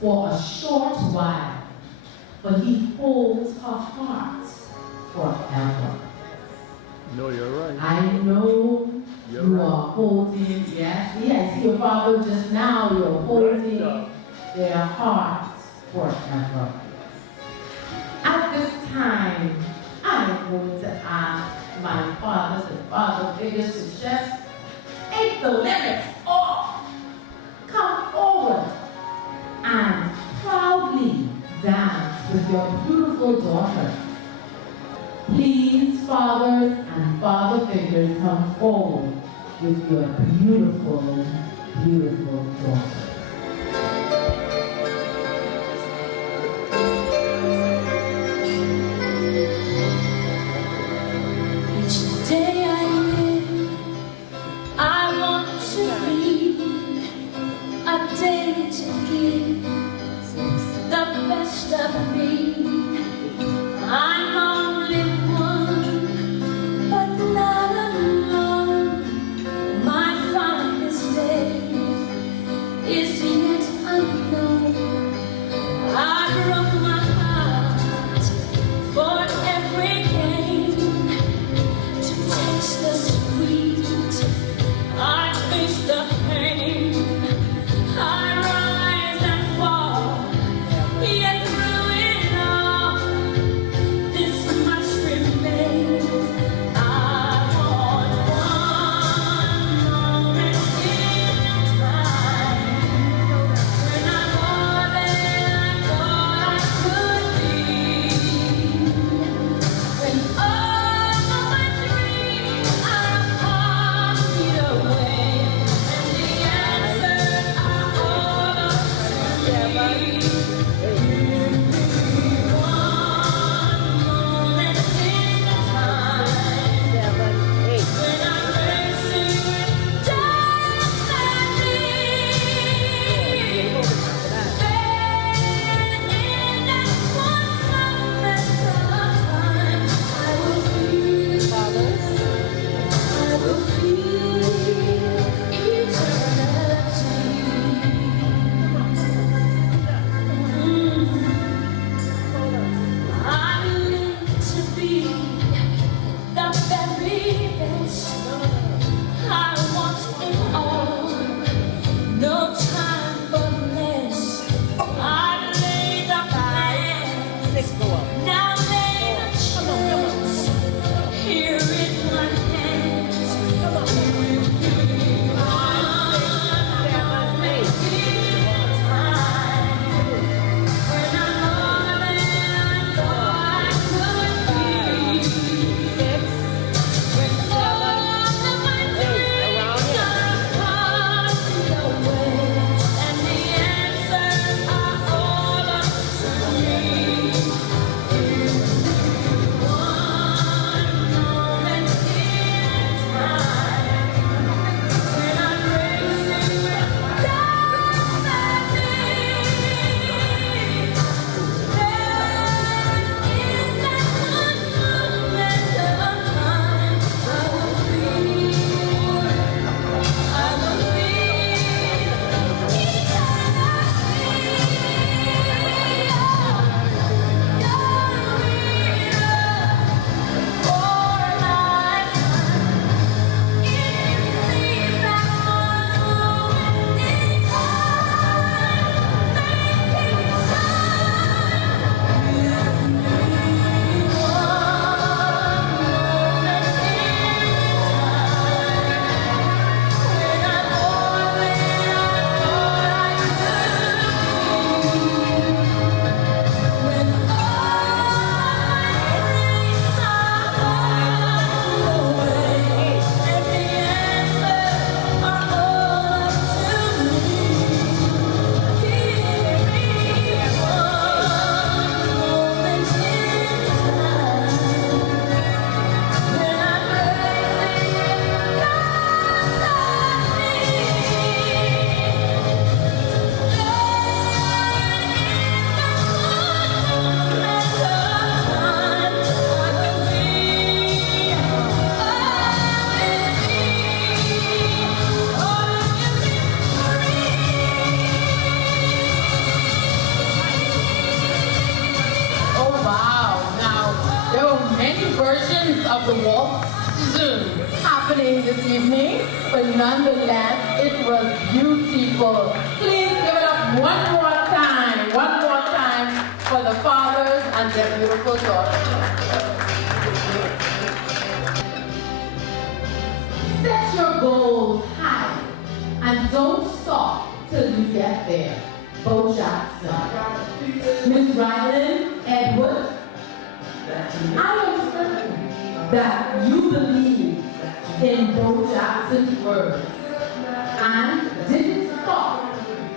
for a short while, but he holds her heart forever. No, you're right. I know You're you right. are holding, yes, I see your father just now, you're holding their hearts forever. At this time, I'm going to ask my fathers and father figures to just take the limits off, come forward, and proudly dance with your beautiful daughter. Please, fathers and father figures, come forward with your beautiful, beautiful daughter. Each day I live, I want to be a day to give the best of me. I'm only one, but not alone. My finest day is of the waltz happening this evening, but nonetheless, it was beautiful. Please give it up one more time for the fathers and their beautiful daughters. Set your goals high and don't stop till you get there. Bo Jackson. Miss Rylan Edward, I am certain that you believe in Bo Jackson's words and didn't stop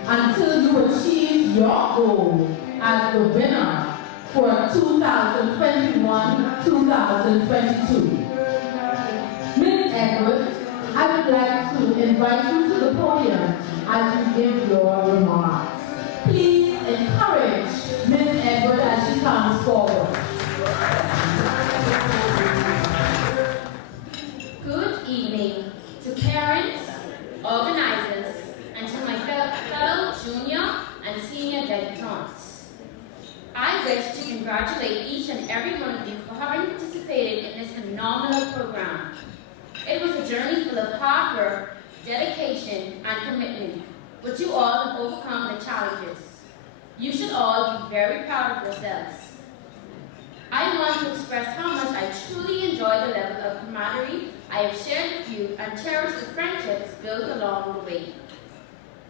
until you achieved your goal as the winner for 2021-2022. Ms. Edwards, I would like to invite you to the podium as you give your remarks. Please encourage Ms. Edwards as she comes forward. Good evening to parents, organizers, and to my fellow junior and senior debutantes. I wish to congratulate each and every one of you for having participated in this phenomenal program. It was a journey full of hard work, dedication, and commitment, but you all have overcome the challenges. You should all be very proud of yourselves. I want to express how much I truly enjoy the level of camaraderie I have shared with you and cherish the friendships built along the way.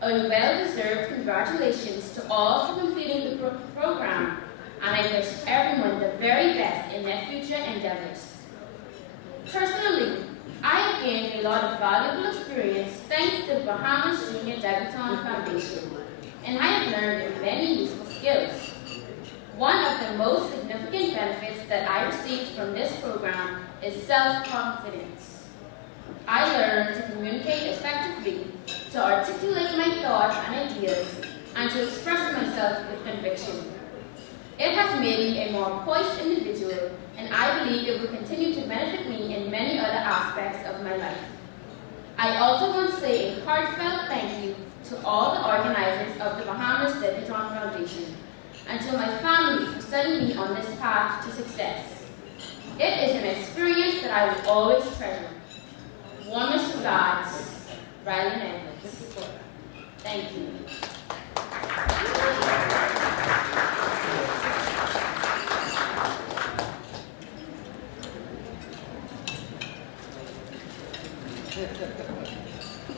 A well-deserved congratulations to all for completing the program, and I wish everyone the very best in their future endeavors. Personally, I have gained a lot of valuable experience thanks to the Bahamas Junior Debutante Foundation, and I have learned many useful skills. One of the most significant benefits that I received from this program is self-confidence. I learned to communicate effectively, to articulate my thoughts and ideas, and to express myself with conviction. It has made me a more poised individual, and I believe it will continue to benefit me in many other aspects of my life. I also want to say a heartfelt thank you to all the organizers of the Bahamas Debutante Foundation, and to my family for setting me on this path to success. It is an experience that I will always treasure. Warmest regards, Rylan Edwards. Thank you.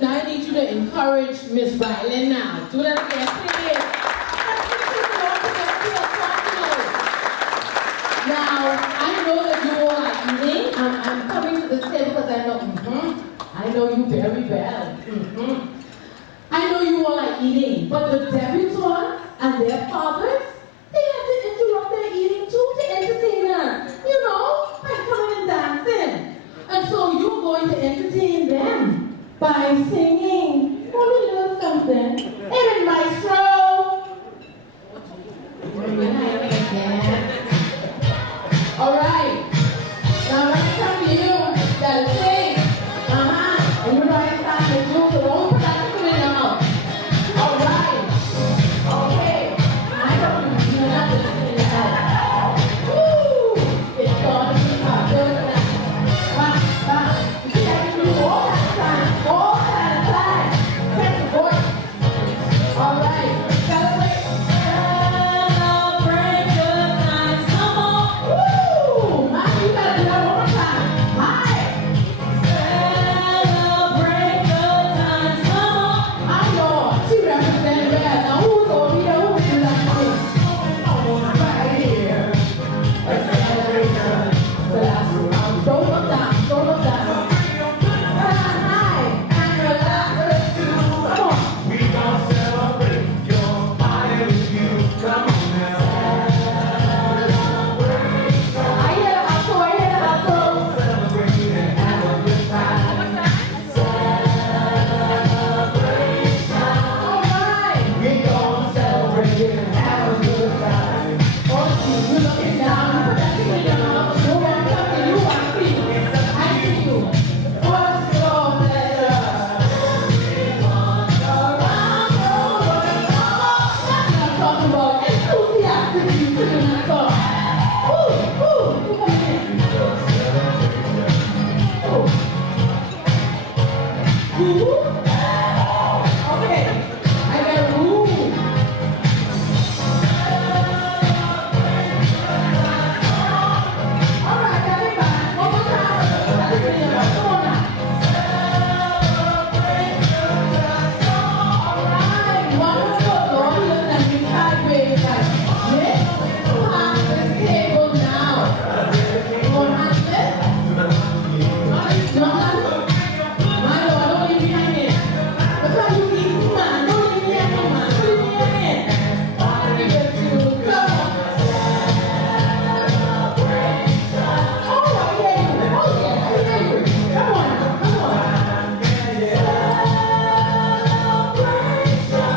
Now I need you to encourage Miss Rylan now. Do that again, please. Now, I know that you all are eating. I'm coming to the stage because I know you very well. I know you all are eating, but the debutantes and their fathers, they had to interrupt their eating too to entertain us. You know, by coming and dancing. And so you're going to entertain them by singing a little something. Hey, maestro! All right. Now when it comes to you, you gotta sing. And you know it's time to do, so don't put that in your mouth. All right. Okay. I know you're not listening to that. Woo! It's gonna be hard. Good now. You have to do all that time. All that time. Press the voice. All right. Who? Okay, I got who. All right, everybody, one more time. Everybody, come on now. All right, wonderful. Lord, look at me sideways like this. Hand this table now. One hand this. No, no. My Lord, don't leave me hanging. Because you eat, man, don't leave me hanging, man. Leave me hanging. I give it to you. Come on. Oh, I hear you. Oh, yeah, I hear you. Come on, come on.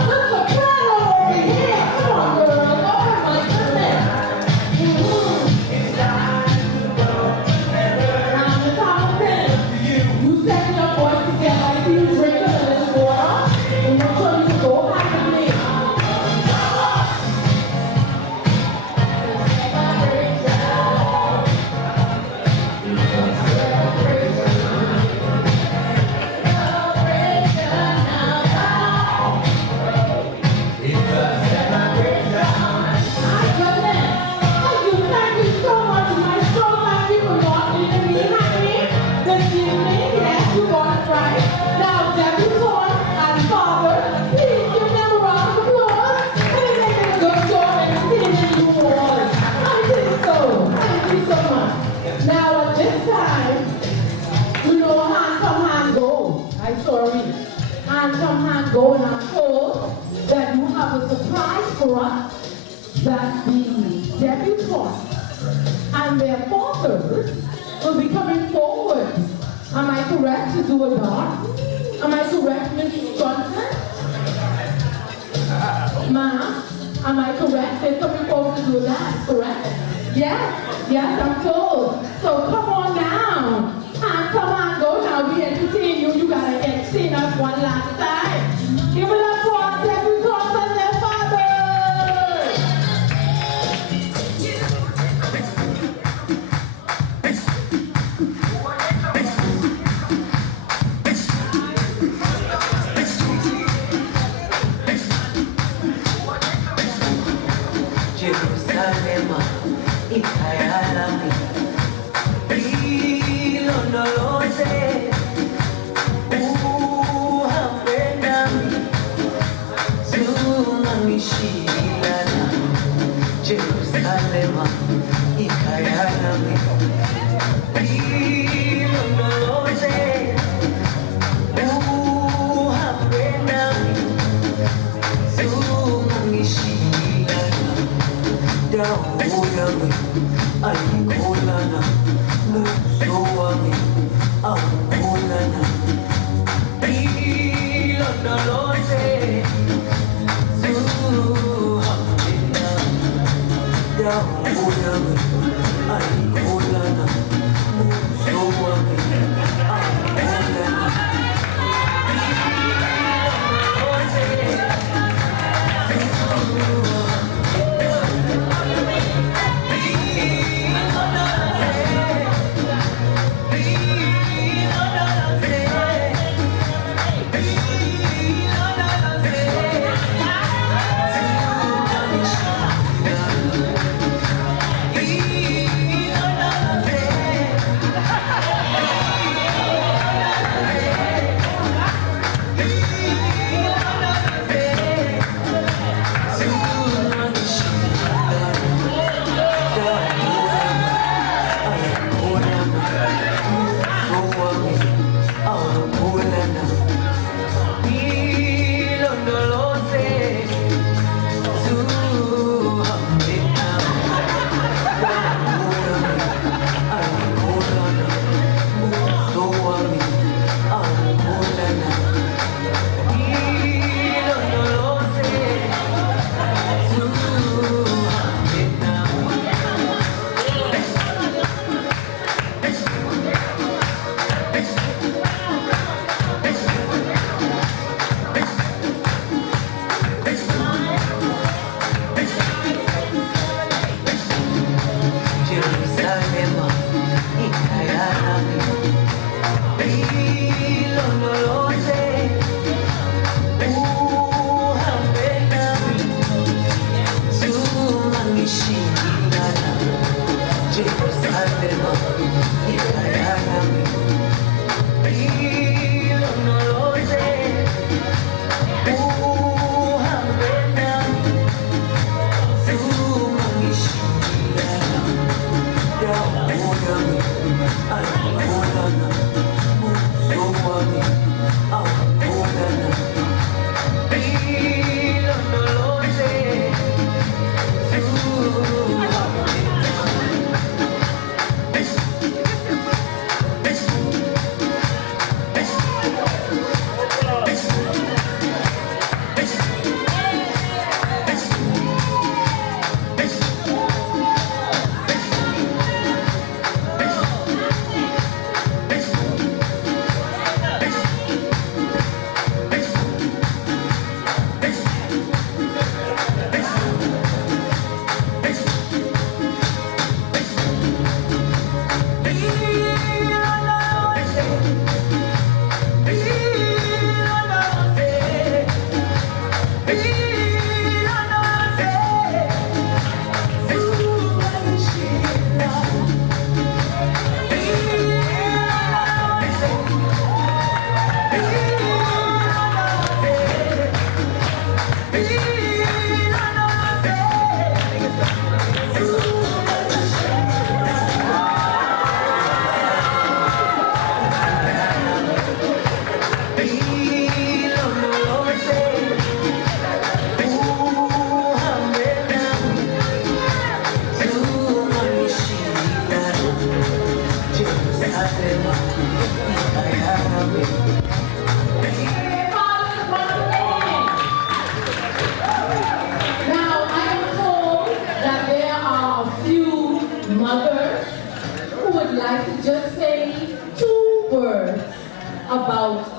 Look, soprano over here. Come on, girl. Oh, my goodness. Now, the top of 10. You set your voice together. I see you drink a little water. And make sure you go happily. My goodness. Thank you so much. My soul, thank you for not leaving me hanging this evening. Yes, you got it right. Now, debutante and father, please give them a round of applause. And they did a good job entertaining you all. I think so. Thank you so much. Now, at this time, you know, hand come, hand go. I'm sorry. Hand come, hand go. And I'm told that you have a surprise for us, that the debutantes and their fathers will be coming forward. Am I correct to do a dance? Am I correct, Miss Johnson? Ma'am, am I correct? They're coming forward to do a dance, correct? Yes, I'm told. So come on down. And come on, go now. We entertain you. You gotta entertain us one last time. Give it up for our debutantes and their fathers. Jerusalem, ikayalami, ilondoloze, uhambe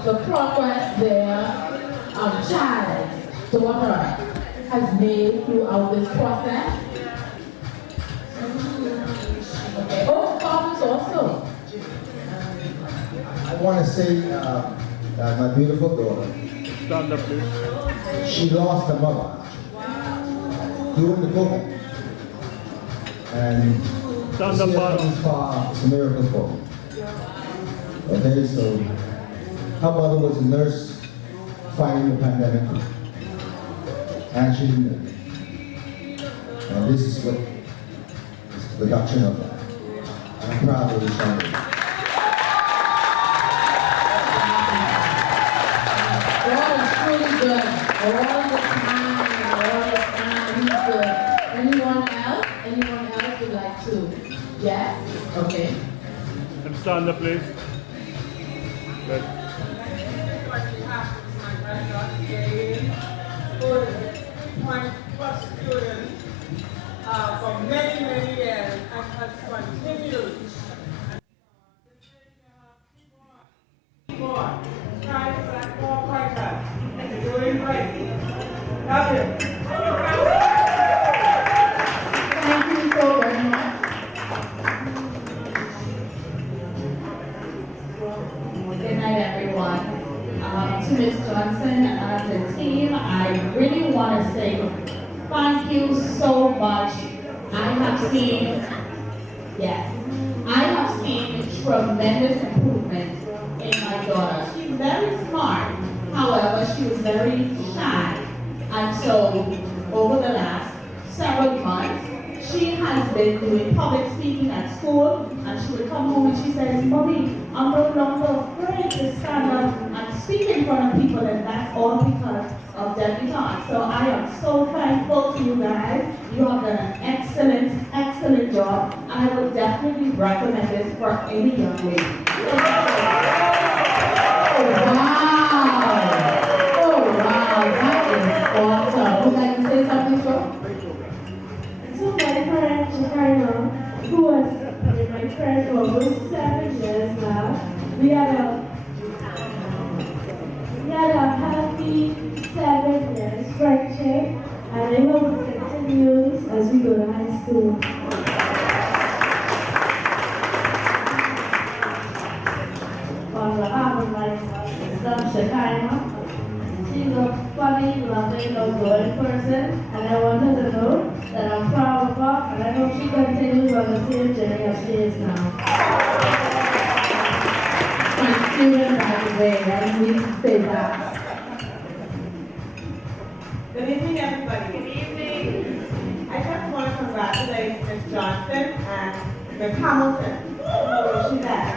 the progress their child, daughter, has made throughout this process. Okay. Oh, fathers also. I want to say that my beautiful daughter, Stand up, please. she lost her mother during the COVID. And Stand to up, see her Father. come this far, it's a miracle for me. Okay, so her mother was a nurse fighting the pandemic, and she didn't make it. And this is what is the production of that. And I'm proud of this family. God is truly good. All the time, he's good. Anyone else? Anyone else would like to? Yes? Okay. And stand up, please. Good. Plus student for many, many years and has continued. Try to black more quicker. You're doing great. Love you. Thank you so very much. Good night, everyone. To Ms. Johnson and the team, I really want to say thank you so much. I have seen tremendous improvement in my daughter. She's very smart. However, she was very shy. And so, over the last several months, she has been doing public speaking at school, and she would come home and she says, "Mommy, I'm no longer afraid to stand up and speak in front of people," and that's all because of Debutante. So I am so thankful to you guys. You have done an excellent, excellent job, and I would definitely recommend this for any young lady. Oh, wow, that is awesome. Would you like to say something, Joe? So my friend Chicago, who was my friend for almost 7 years now, we had a happy 7 years friendship, and I hope it continues as we go to high school. On behalf of my sister Shekinah, she's a funny, lovely, outgoing person, and I want her to know that I'm proud of her, and I hope she continues on the same journey as she is now. My student, by the way, I need to say that. Good evening, everybody. Good evening. I just want to congratulate Ms. Johnson and Ms. Hamilton. Where she's at.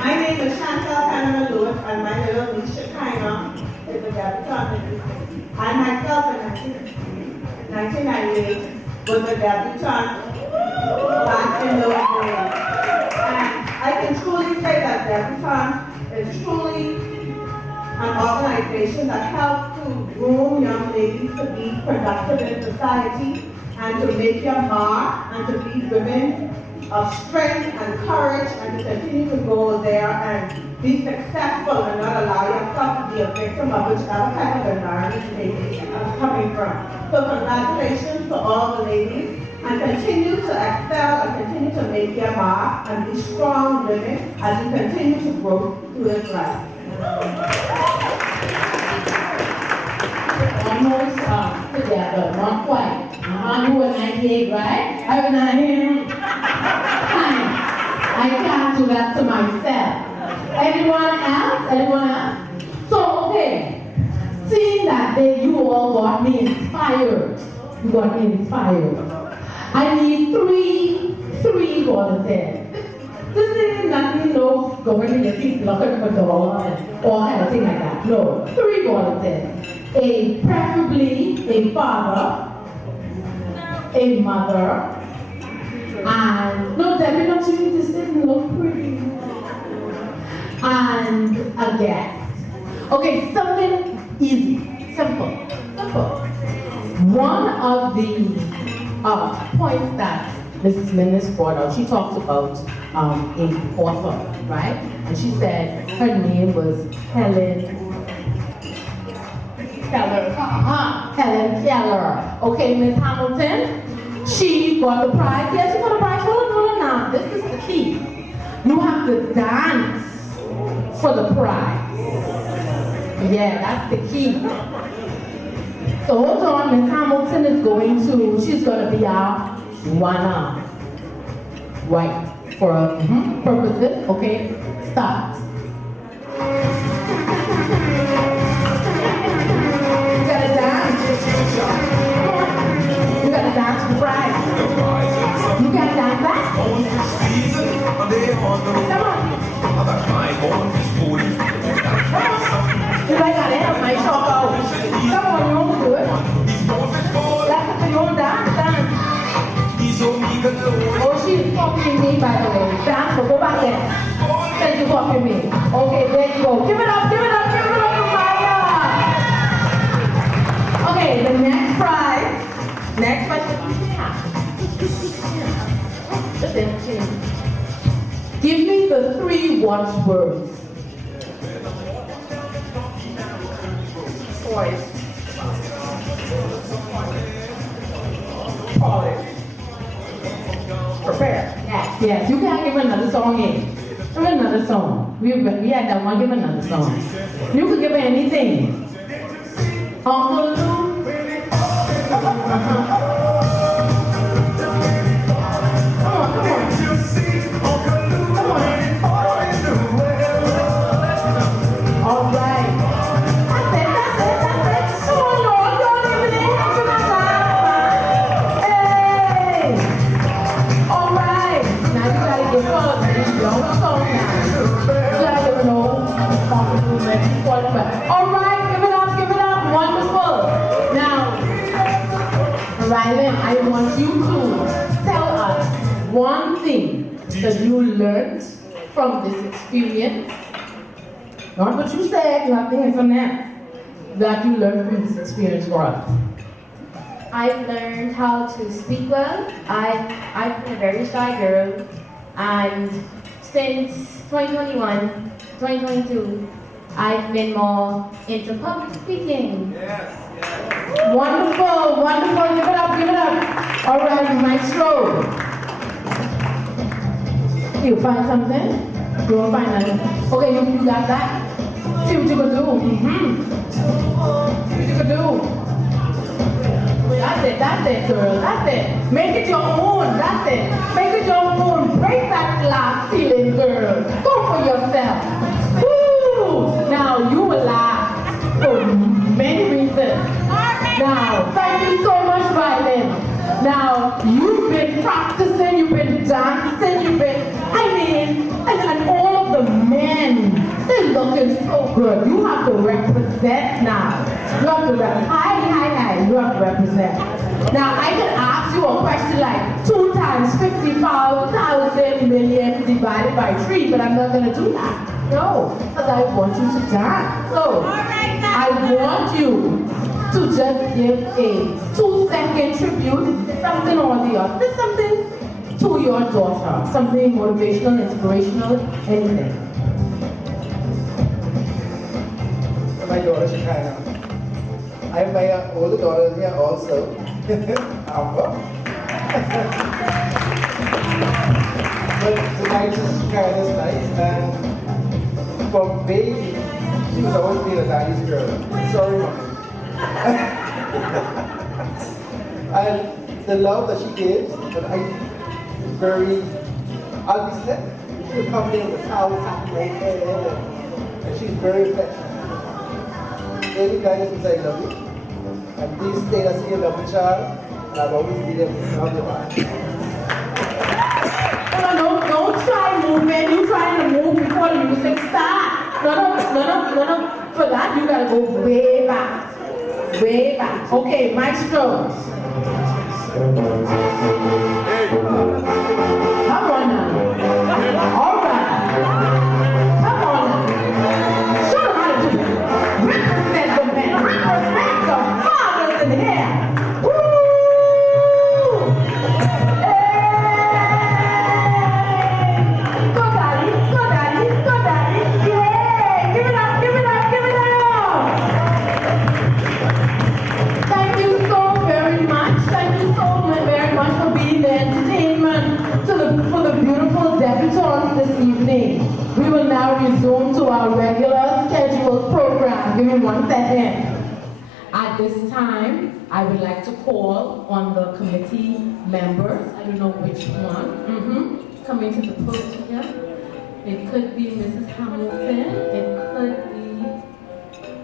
My name is Chantal Canada Lewis, and my little niece Shekinah is a debutante. I myself in 1998 was a debutante back in those days. And I can truly say that Debutante is truly an organization that helps to groom young ladies to be productive in society and to make your mark and to be women of strength and courage and to continue to go there and be successful and not allow yourself to be a victim of whichever kind of environment you may be coming from. So congratulations to all the ladies, and continue to excel and continue to make your mark and be strong women as you continue to grow through this life. Almost together, not quite. You were 98, right? I was 98. I can't do that to myself. Anyone else? Anyone else? So, okay. Seeing that you all got me inspired. You got me inspired. I need three volunteers. This is nothing, no, going in the seat, looking for dollars or anything like that. No, 3 volunteers. Preferably a father, a mother, and no, Debbie, don't you need to sit and look pretty, and a guest. Okay, something easy, simple. One of the points that Mrs. Minnis brought out, she talks about a author, right? And she said her name was Helen Keller. Helen Keller. Okay, Miss Hamilton. She got the prize. Yes, she got the prize. Hold on now. This is the key. You have to dance for the prize. Yeah, that's the key. So hold on, Miss Hamilton is she's going to be our runner. Right, for purposes. Okay, start. You gotta dance. You gotta dance for prize. You gotta dance back. Come on. You guys gotta have my shop out. Come on, you want to do it? That's what you want to dance. Oh, she's copying me, by the way. Dance, so go back in. Said you copying me. Okay, there you go. Give it up for Maya. Okay, the next prize. Next question. Give me the 3 watchwords. Poised. Poised. Prepare. Yes. You can't give another song in. Give another song. We had that one. Give another song. You could give anything. Uncle Lou. I want you to tell us one thing that you learned from this experience. Not what you said, you have to answer that you learned from this experience for us. I've learned how to speak well. I've been a very shy girl, and since 2021, 2022, I've been more into public speaking. Yes. Wonderful. Give it up. All right, maestro. You find something? You want to find that? Okay, you got that? See what you can do. See what you can do. That's it, girl. That's it. Make it your own. That's it. Make it your own. Break that glass ceiling, girl. Go for yourself. Woo! Now you will laugh for many reasons. Now, thank you so much, Violet. Now, you've been practicing, you've been dancing, and all of the men, they're looking so good. You have to represent now. You have to hi. You have to represent. Now, I can ask you a question like 2 times 55,000 million divided by 3, but I'm not going to do that. No, because I want you to dance. So, I want you to just give a 2-second tribute, something or the other, just something to your daughter, something motivational, inspirational, anything. My daughter, Shekinah. I have my older daughter here also, Amber. But tonight Shekinah's night, and from baby, she was always being a daddy's girl. Sorry, Mommy. And the love that she gives, and I'll be sick. She'll come in with a towel, tap my head, and she's very affectionate. Any guidance will say, I love you. And please stay as your lovely child, and I'll always be there to love you back. No, don't try moving. You trying to move before the music starts. No. For that, you gotta go way back. Way back. Okay, maestro. Come on now. All right. Come on now. Show them how to do it. Represent the men. Represent the fathers in here. Woo! Hey! now resume to our regular scheduled program. Give me 1 second. At this time, I would like to call on the committee members. I don't know which one. Coming to the podium. It could be Mrs. Hamilton. It could be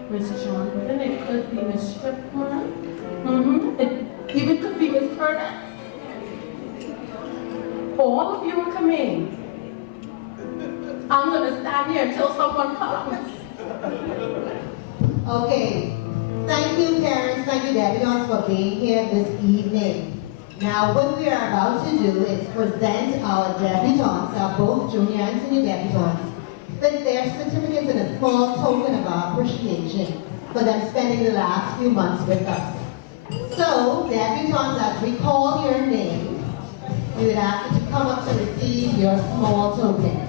Ms. Johnson. It could be Ms. Shipman. It even could be Ms. Curtis. All of you are coming. I'm going to stand here until someone comes. Okay. Thank you, parents. Thank you, debutantes, for being here this evening. Now, what we are about to do is present our debutantes, our both junior and senior debutantes, with their certificates in a small token of our appreciation for them spending the last few months with us. So, debutantes, as we call your name, we would ask you to come up to receive your small token.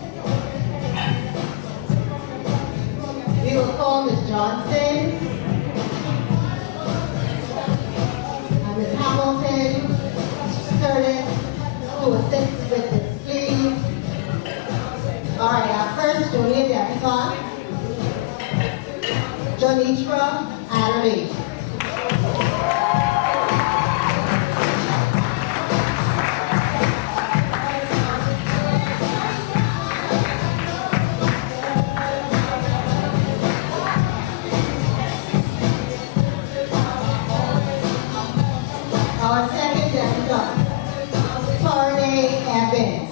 We will call Ms. Johnson, Ms. Hamilton, Curtis, who assists with the sleeves. All right, our first junior debutante, Jonitra Adderley. Our second debutante, Tornay Evans.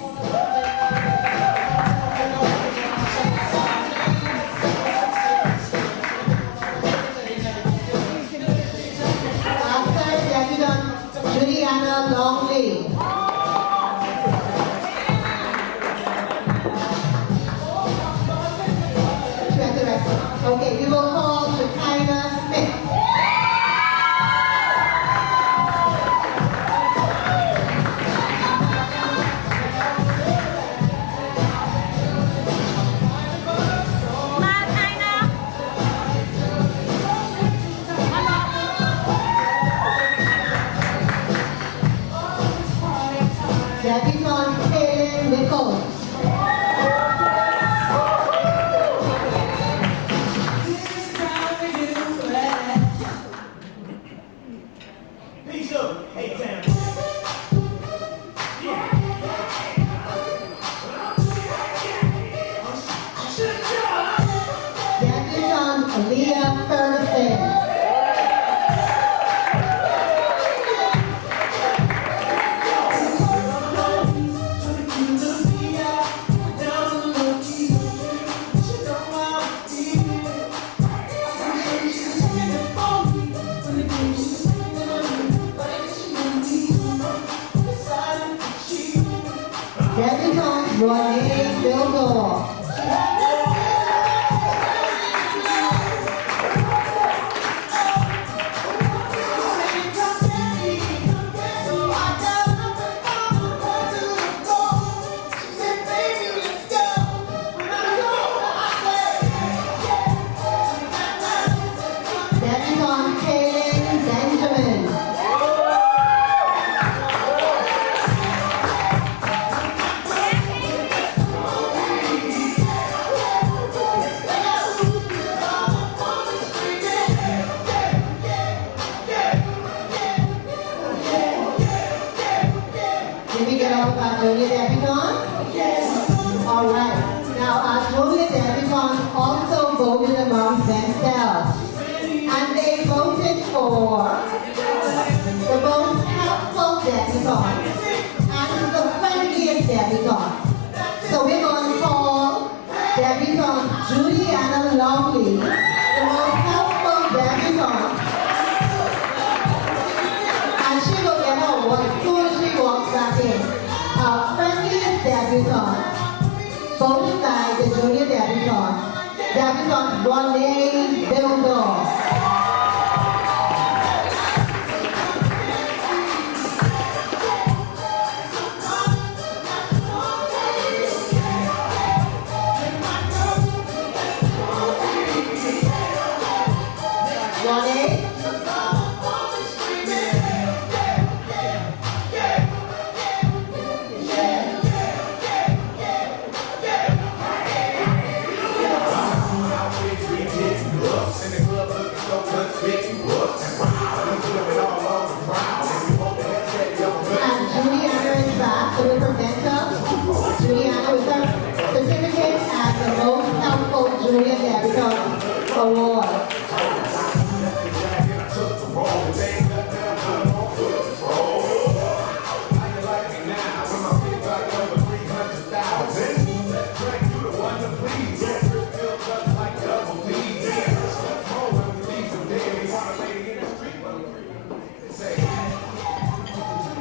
Our third debutante, Juliana Longley. Okay, we will call Shekinah Smith. Debutante Kaylin Nichols. Debutante Aaliyah Ferguson. Debutante Ronnie Bildor. Debutante Kaylin Benjamin. Did we get all of our junior debutantes? Yes. All right. Now, our junior debutantes also voted among themselves. And they voted for the most helpful debutante and the friendliest debutante. So we're going to call debutante Juliana Longley the most helpful debutante. And she will get her award as soon as she walks back in. Our friendliest debutante, voted by the junior debutante, debutante Ronnie Bildor. Ronnie. award.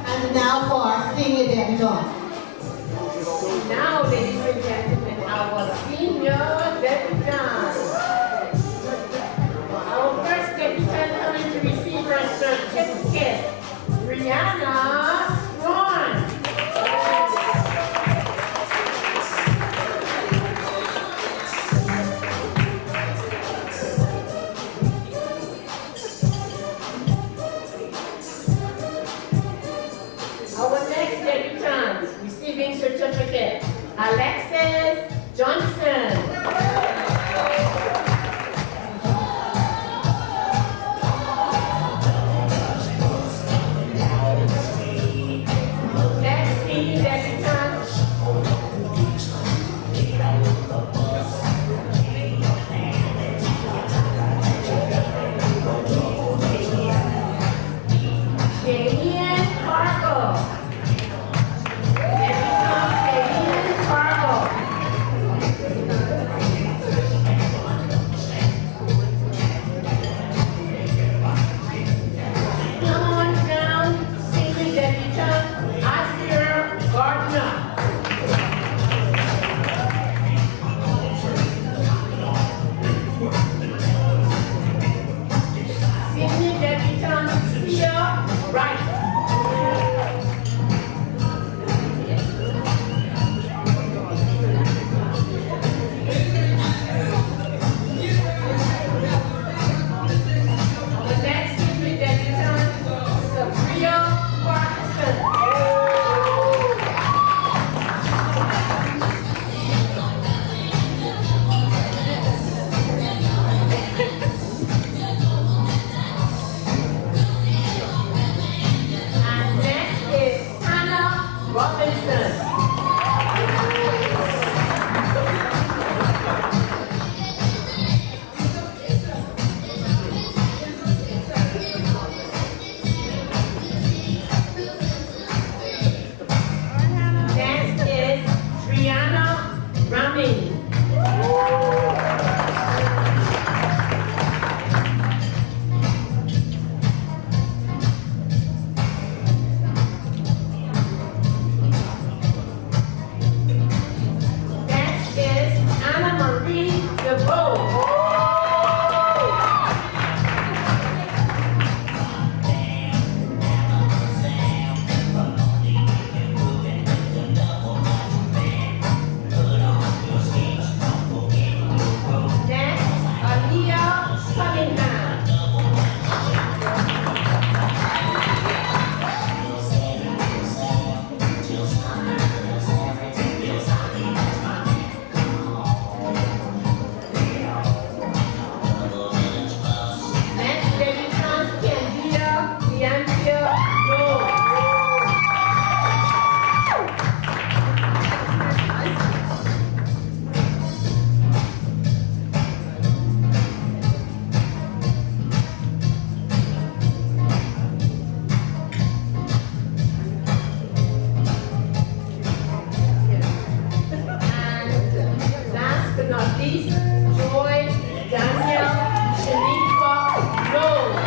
And now for our senior debutante. Now, ladies and gentlemen, our senior debutante. Our first debutant coming to receive her certificate, Rihanna Swan. Our next debutant receiving certificate, Alexis Johnson. Next senior debutant, Shanian Cargo. Debutant Shanian Cargo. Come on down, senior debutant, Asir Gardner. Senior debutant, Sia Wright. The next senior debutant, Sabria Parkinson. And next is Hannah Robinson. Next is Triana Rami. Next is Anna Marie DeVoe. Next, Aliyah Cunningham. Next, debutant Candia Bianca Rose. And last but not least, Joy Danielle Shaniqua Rose.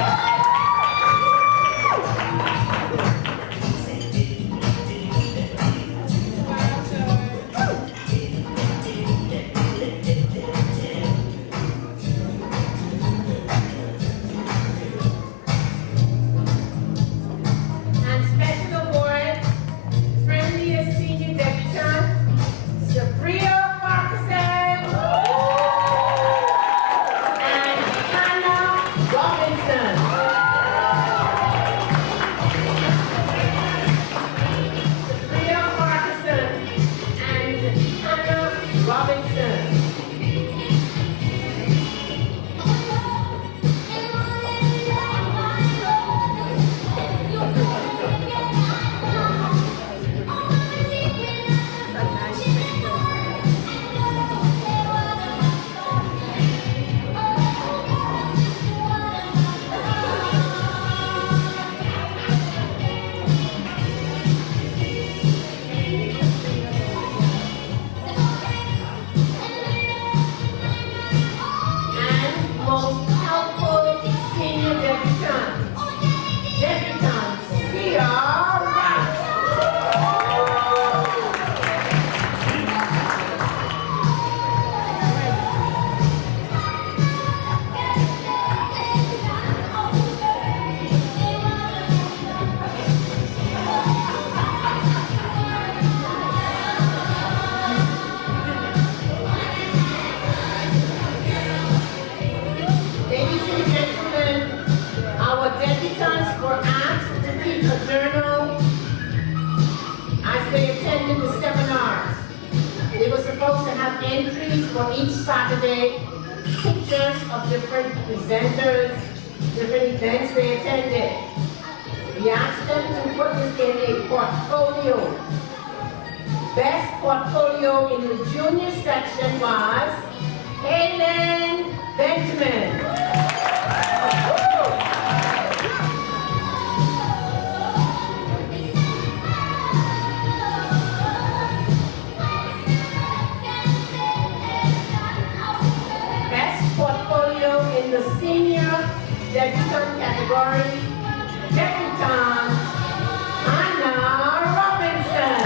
And special award, friendliest senior debutant, Sabria Parkinson. And series for each Saturday, pictures of different presenters, different events they attended. We asked them to put this in a portfolio. Best portfolio in the junior section was Helen Benjamin. Best portfolio in the senior debutante category, debutante Anna Robinson.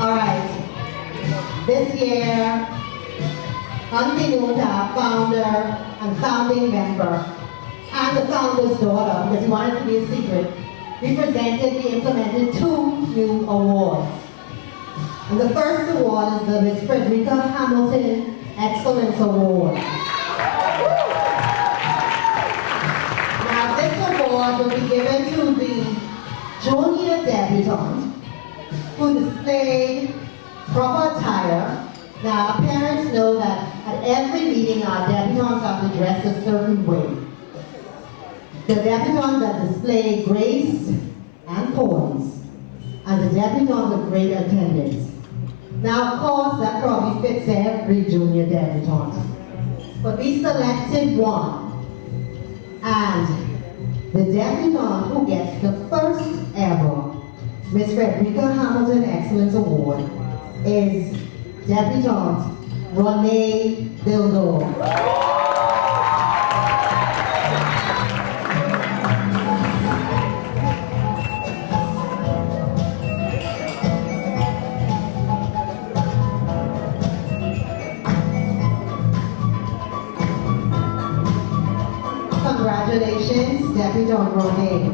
All right. This year, unbeknown to our founder and founding member, and the founder's daughter, because we wanted to be a secret, we implemented 2 new awards. And the first award is the Miss Frederica Hamilton Excellence Award. Now, this award will be given to the junior debutante who displayed proper attire. Now, parents know that at every meeting our debutantes have to dress a certain way. The debutante that displayed grace and poise, and the debutante with great attendance. Now, of course, that probably fits every junior debutante. But we selected one, and the debutante who gets the first ever Miss Frederica Hamilton Excellence Award is debutante Renee Dildor. Congratulations, Debutante Renee.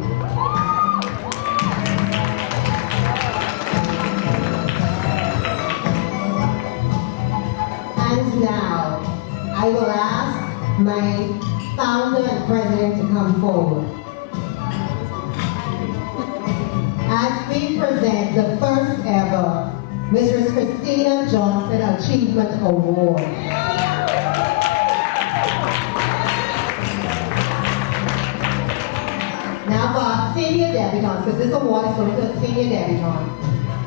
And now, I will ask my founder and president to come forward. As we present the first ever Mrs. Christina Johnson Achievement Award. Now for our senior debutantes, because this award is going to a senior debutante.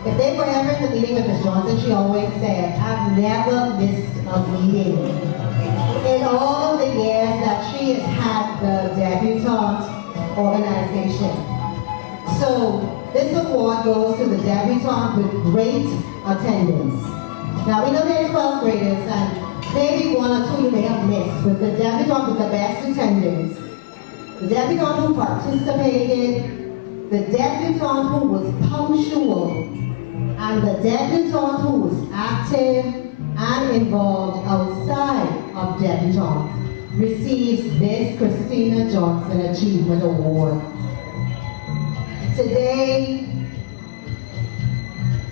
If they were ever in the meeting with Ms. Johnson, she always said, I've never missed a meeting. In all of the years that she has had the debutante organization. So this award goes to the debutante with great attendance. Now we know there are 12 graders and maybe 1 or 2 you may have missed, but the debutante with the best attendance, the debutante who participated, the debutante who was punctual, and the debutante who was active and involved outside of debutante receives this Christina Johnson Achievement Award. Today,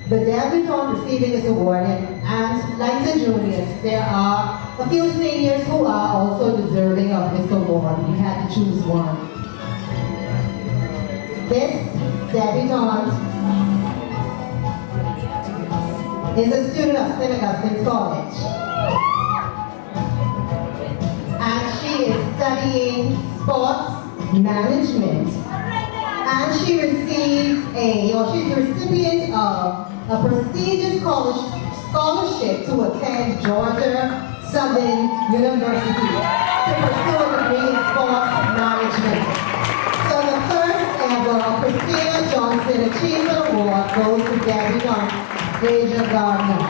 the debutante receiving this award, and like the juniors, there are a few seniors who are also deserving of this award. We had to choose one. This debutante is a student of St. Augustine's College. And she is studying sports management. And she received she's the recipient of a prestigious scholarship to attend Georgia Southern University to pursue a degree in sports management. So the first ever Christina Johnson Achievement Award goes to debutante Deja Gardner.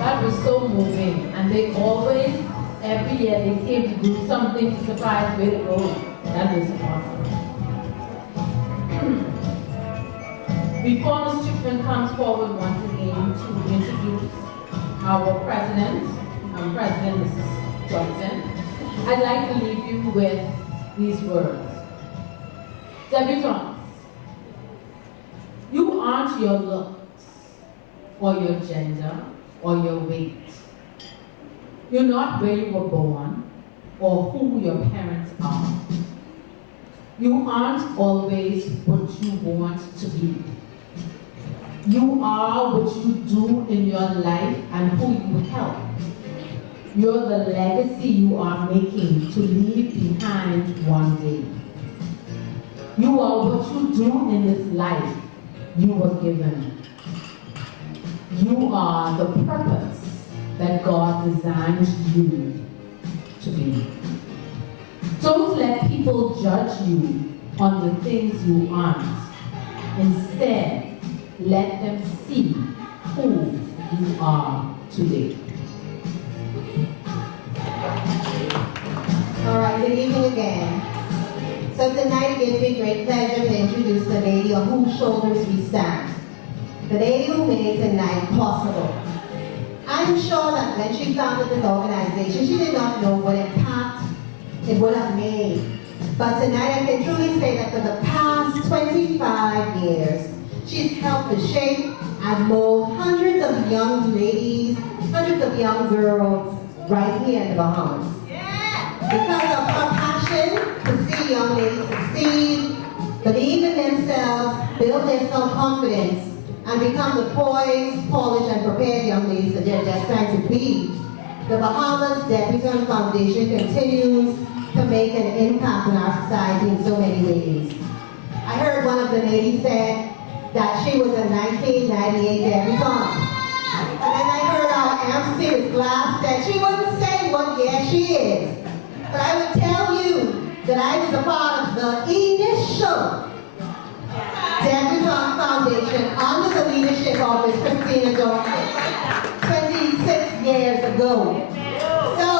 That was so moving. And they always, every year, they seem to do something to surprise where they go. That was awesome. Before Ms. Strickland comes forward once again to introduce our president, Mrs. Johnson, I'd like to leave you with these words. Debutantes, you aren't your looks, or your gender, or your weight. You're not where you were born, or who your parents are. You aren't always what you want to be. You are what you do in your life and who you help. You're the legacy you are making to leave behind one day. You are what you do in this life you were given. You are the purpose that God designed you to be. Don't let people judge you on the things you aren't. Instead, let them see who you are today. All right, good evening again. So tonight it gives me great pleasure to introduce the lady on whose shoulders we stand. The lady who made tonight possible. I'm sure that when she founded this organization, she did not know what impact it would have made. But tonight I can truly say that for the past 25 years, she's helped to shape and mold hundreds of young ladies, hundreds of young girls right here in the Bahamas. Because of her passion to see young ladies succeed, believe in themselves, build their self-confidence, and become the poised, polished, and prepared young ladies that they're just trying to be, the Bahamas Debutante Foundation continues to make an impact in our society in so many ways. I heard one of the ladies say that she was a 1998 debutante. And then I heard our MC with Glass that she wouldn't say what year she is. But I would tell you that I was a part of the initial Debutante Foundation under the leadership of Ms. Christina Johnson 26 years ago. So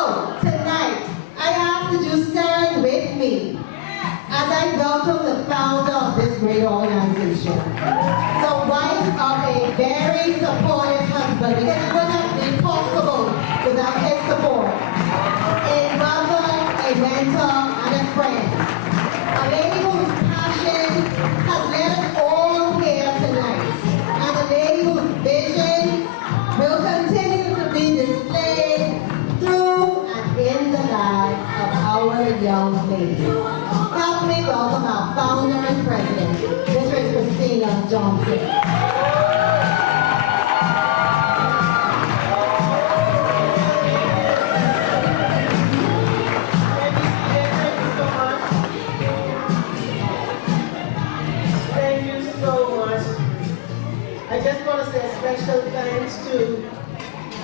tonight, I ask that you stand with me as I welcome the founder of this great organization. The wife of a very supportive husband, because it would not be possible without his support. A mother, a mentor, and a friend. A lady whose passion has led us all here tonight. And a lady whose vision will continue to be displayed through and in the lives of our young ladies. Help me welcome our founder and president, Mrs. Christina Johnson. I just want to say a special thanks to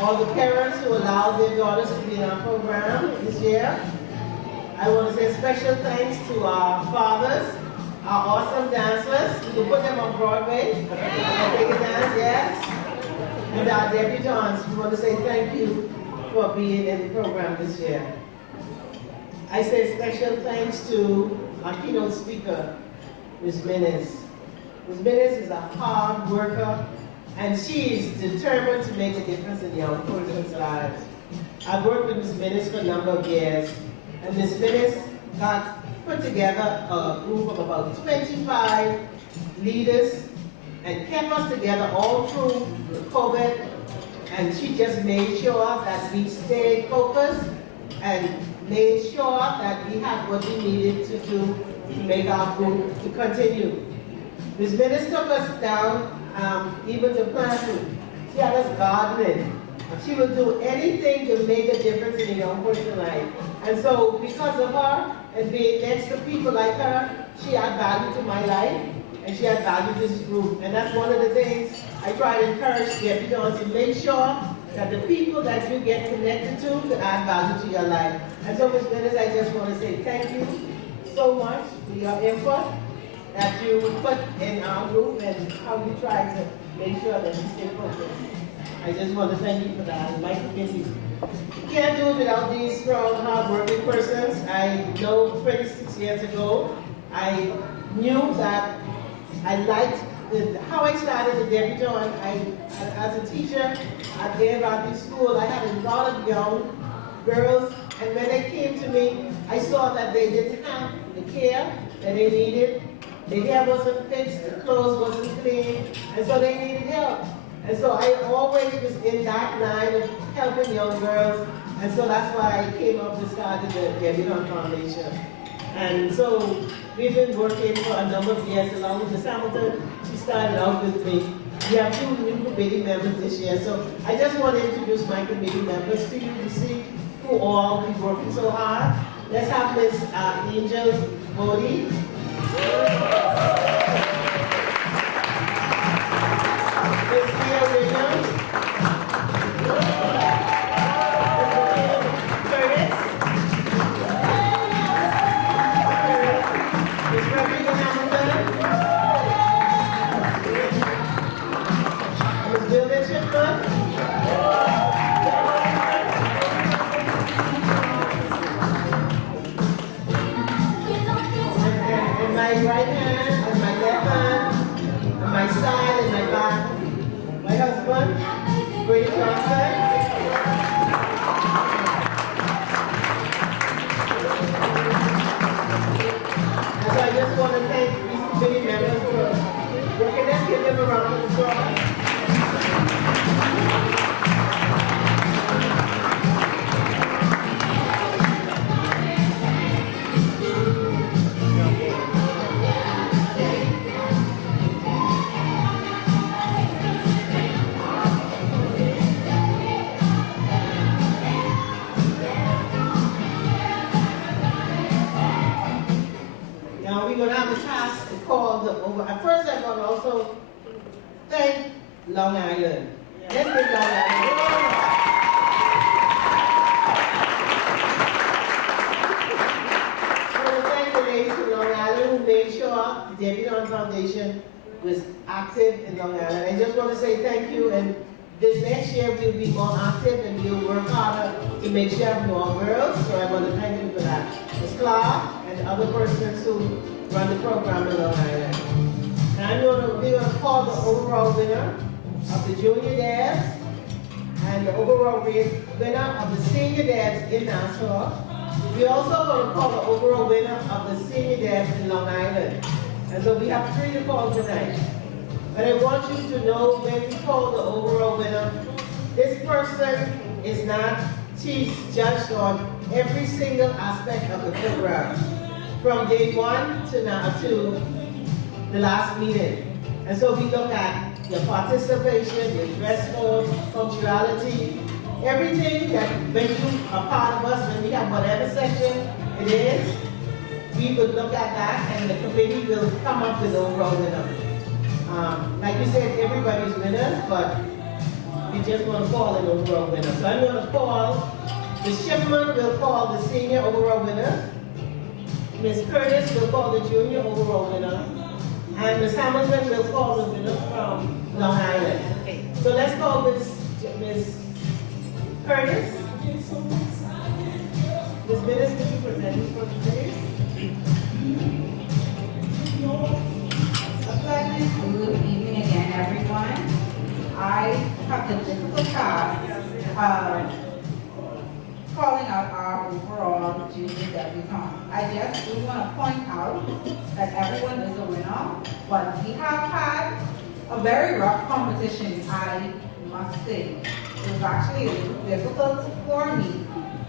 all the parents who allowed their daughters to be in our program this year. I want to say a special thanks to our fathers, our awesome dancers. You can put them on Broadway. They can dance, yes. And our debutantes. We want to say thank you for being in the program this year. I say special thanks to our keynote speaker, Ms. Menes. Ms. Menes is a hard worker, and she is determined to make a difference in young person's lives. I've worked with Ms. Menes for a number of years, and Ms. Menes got put together a group of about 25 leaders and kept us together all through COVID, and she just made sure that we stayed focused and made sure that we had what we needed to do to make our group to continue. Ms. Menes took us down even to planting. She had us gardening. She would do anything to make a difference in a young person's life. And so because of her and being next to people like her, she had value to my life and she had value to this group. And that's one of the things I try to encourage debutantes to make sure that the people that you get connected to can add value to your life. And so Ms. Menes, I just want to say thank you so much for your input that you put in our group and how you try to make sure that we stay focused. I I just want to thank you for that. And my committee, you can't do it without these strong, hard-working persons. I know 26 years ago, I knew that I liked how I started the Debutante. As a teacher at the Debutante school, I had a lot of young girls, and when they came to me, I saw that they didn't have the care that they needed. The hair wasn't fixed, the clothes wasn't clean, and so they needed help. And so I always was in that line of helping young girls, and so that's why I came up and started the Debutante Foundation. And so we've been working for a number of years along with Ms. Hamilton. She started out with me. We have 2 new committee members this year, so I just want to introduce my committee members to you to see who all be working so hard. Let's have Ms. Angel Bodie. Ms. Mia Williams. Curtis. Ms. Rebecca Hamilton. Ms. Wilda Chipman. My right hand and my left hand, and my side and my back. My husband, Brady Johnson. And so I just want to thank these committee members for working. Let's give them a round of applause. Now we're going to have a task to call the over. At first I'm going to also thank Long Island. Let's give Long Island. I want to thank the ladies from Long Island who made sure the Debutante Foundation was active in Long Island. I just want to say thank you, and this next year we'll be more active and we'll work harder to make sure we have more girls, so I want to thank you for that. Ms. Clark and other persons who run the program in Long Island. And we're going to call the overall winner of the Junior Dabs and the overall winner of the Senior Dabs in Nassau. We're also going to call the overall winner of the Senior Dabs in Long Island. And so we have 3 to call tonight. But I want you to know when we call the overall winner, this person is not judged on every single aspect of the program, from day 1 to now to the last meeting. And so we look at your participation, your dress code, punctuality, everything that makes you a part of us when we have whatever section it is. We would look at that and the committee will come up with the overall winner. Like you said, everybody's winners, but we just want to call an overall winner. So I'm going to call, Ms. Shipman will call the senior overall winner. Ms. Curtis will call the junior overall winner. And Ms. Hamilton will call the winner from Long Island. So let's call Ms. Curtis. Ms. Minister, you present for today. Good evening again, everyone. I have the difficult task of calling out our overall junior debutante. I just do want to point out that everyone is a winner, but we have had a very rough competition, I must say. It was actually a little difficult for me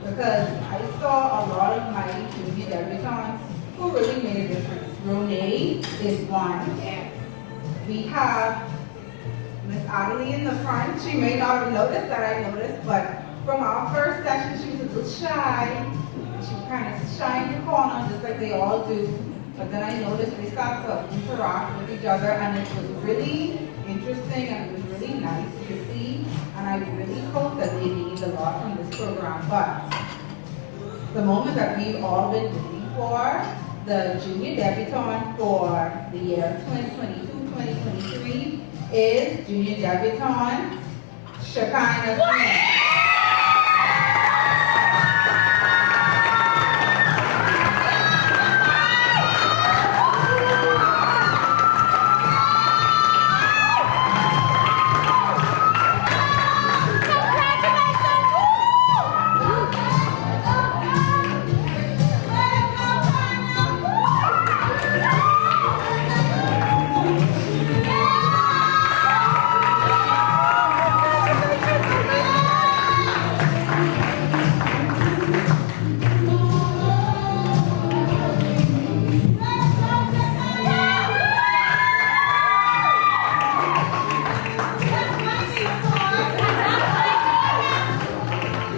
because I saw a lot of my junior debutantes who really made a difference. Renee is one. We have Miss Adelie in the front. She may not have noticed that I noticed, but from our first session, she was a little shy. She was kind of shy in the corner, just like they all do. But then I noticed they started to interact with each other, and it was really interesting, and it was really nice to see. And I really hope that they gained a lot from this program. But the moment that we've all been waiting for, the junior debutante for the year 2022-2023 is junior debutante Shekinah Smith.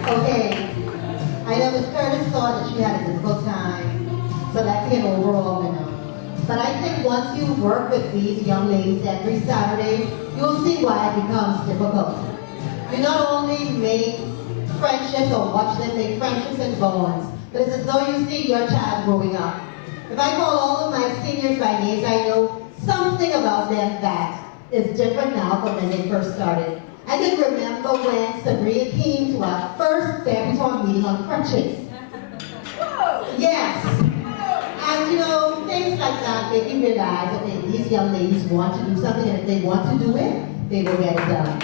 Okay, I know Ms. Curtis thought that she had a difficult time selecting an overall winner. But I think once you work with these young ladies every Saturday, you'll see why it becomes difficult. You not only make friendships or watch them make friendships and bonds, but it's as though you see your child growing up. If I call all of my seniors by names, I know something about them that is different now from when they first started. I can remember when Sabrina came to our first debutante meeting on crutches. Yes. And you know, things like that make you realize, okay, these young ladies want to do something, and if they want to do it, they will get it done.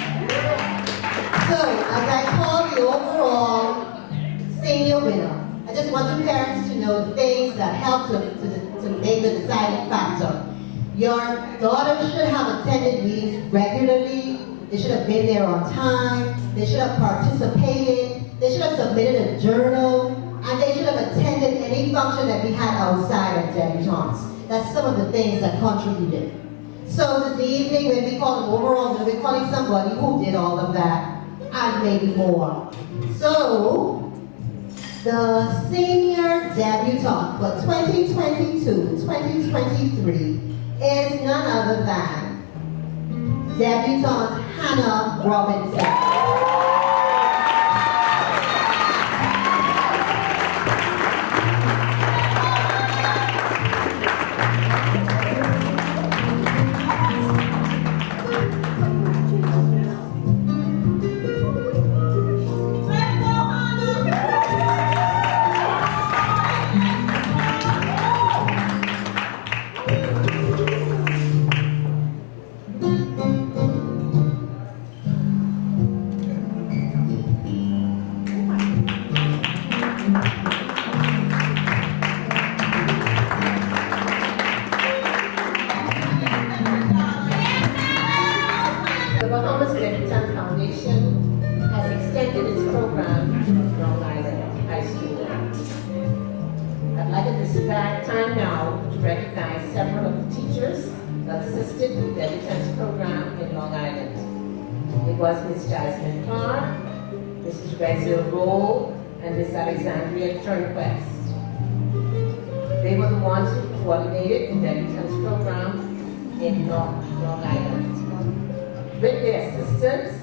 So, as I call the overall senior winner, I just want the parents to know the things that help to make the deciding factor. Your daughter should have attended meetings regularly. They should have been there on time. They should have participated. They should have submitted a journal. And they should have attended any function that we had outside of debutantes. That's some of the things that contributed. So this evening, when we call them overall, we're calling somebody who did all of that, and maybe more. So, the senior debutante for 2022-2023 is none other than debutante Hannah Robinson. The Bahamas Debutante Foundation has extended its program to Long Island High School. I'd like at this time now to recognize several of the teachers that assisted with the Debutante's program in Long Island. It was Ms. Jasmine Clark, Mrs. Rebecca Roll, and Ms. Alexandria Turnquest. They were the ones who coordinated the Debutante's program in Long Island. With their assistance,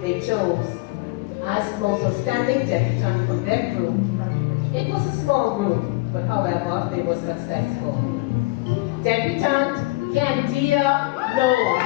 they chose as most outstanding debutante from their group. It was a small group, but however, they were successful. Debutante Candia Knowles.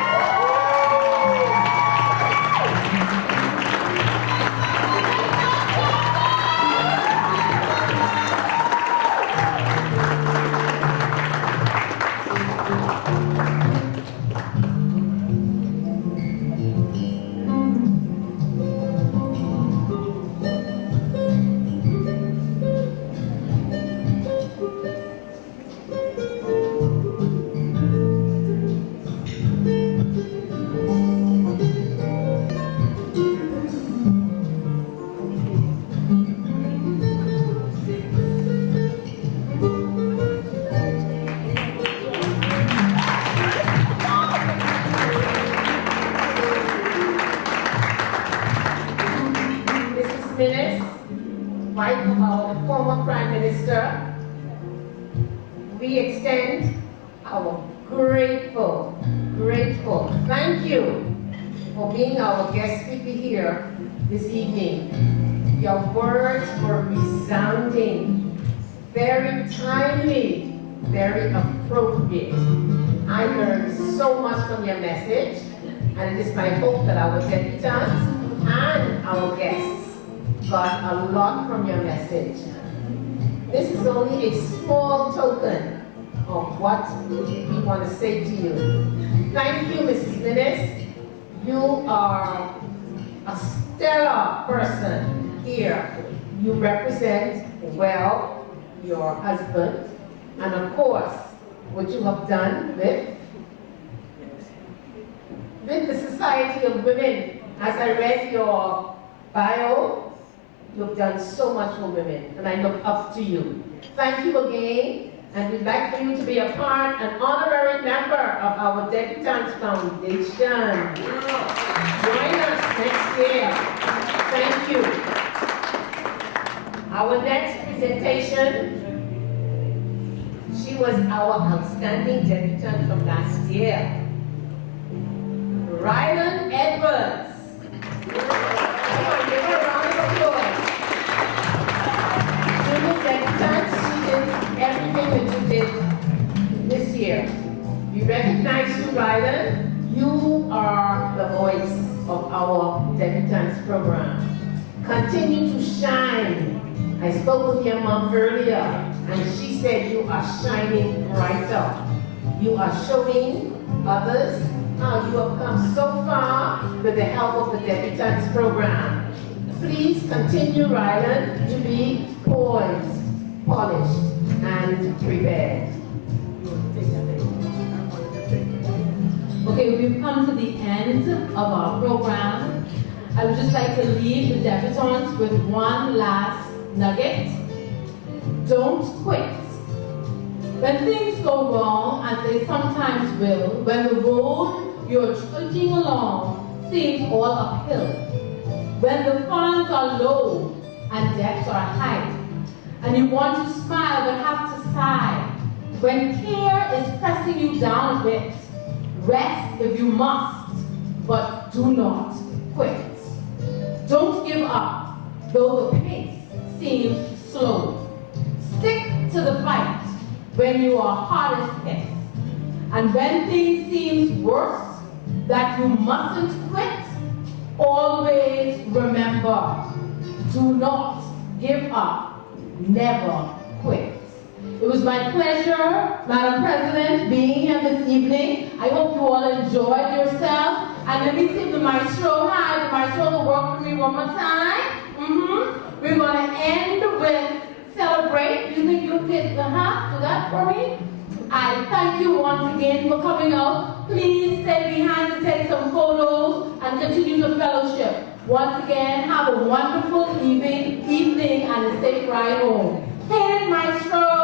Wife of our former Prime Minister, we extend our grateful thank you for being our guest speaker here this evening. Your words were resounding, very timely, very appropriate. I learned so much from your message, and it is my hope that our debutantes and our guests got a lot from your message. This is only a small token of what we want to say to you. Thank you, Mrs. Minnis. You are a stellar person here. You represent well your husband, and of course, what you have done with the Society of Women. As I read your bio, you've done so much for women, and I look up to you. Thank you again, and we'd like for you to be an honorary member of our Debutante Foundation. Join us next year. Thank you. Our next presentation, she was our outstanding debutante from last year. Rylan Edwards. Come on, give her a round of applause. Junior debutante, she did everything that you did this year. We recognize you, Rylan. You are the voice of our debutantes program. Continue to shine. I spoke with your mom earlier, and she said you are shining brighter. You are showing others how you have come so far with the help of the Debutantes program. Please continue, Rylan, to be poised, polished, and prepared. Okay, we've come to the end of our program. I would just like to leave the debutantes with one last nugget. Don't quit. When things go wrong, as they sometimes will, when the road you're trudging along seems all uphill, when the funds are low and debts are high, and you want to smile but have to sigh, when care is pressing you down a bit, rest if you must, but do not quit. Don't give up, though the pace seems slow. Stick to the fight when you are hardest hit. And when things seem worse, that you mustn't quit, always remember, do not give up, never quit. It was my pleasure, Madam President, being here this evening. I hope you all enjoyed yourself. And let me see the maestro. Hi, the maestro will work with me one more time. We're going to end with celebrate. You think you did do that for me? I thank you once again for coming out. Please stay behind to take some photos and continue the fellowship. Once again, have a wonderful evening and a safe ride home. Hit it, maestro!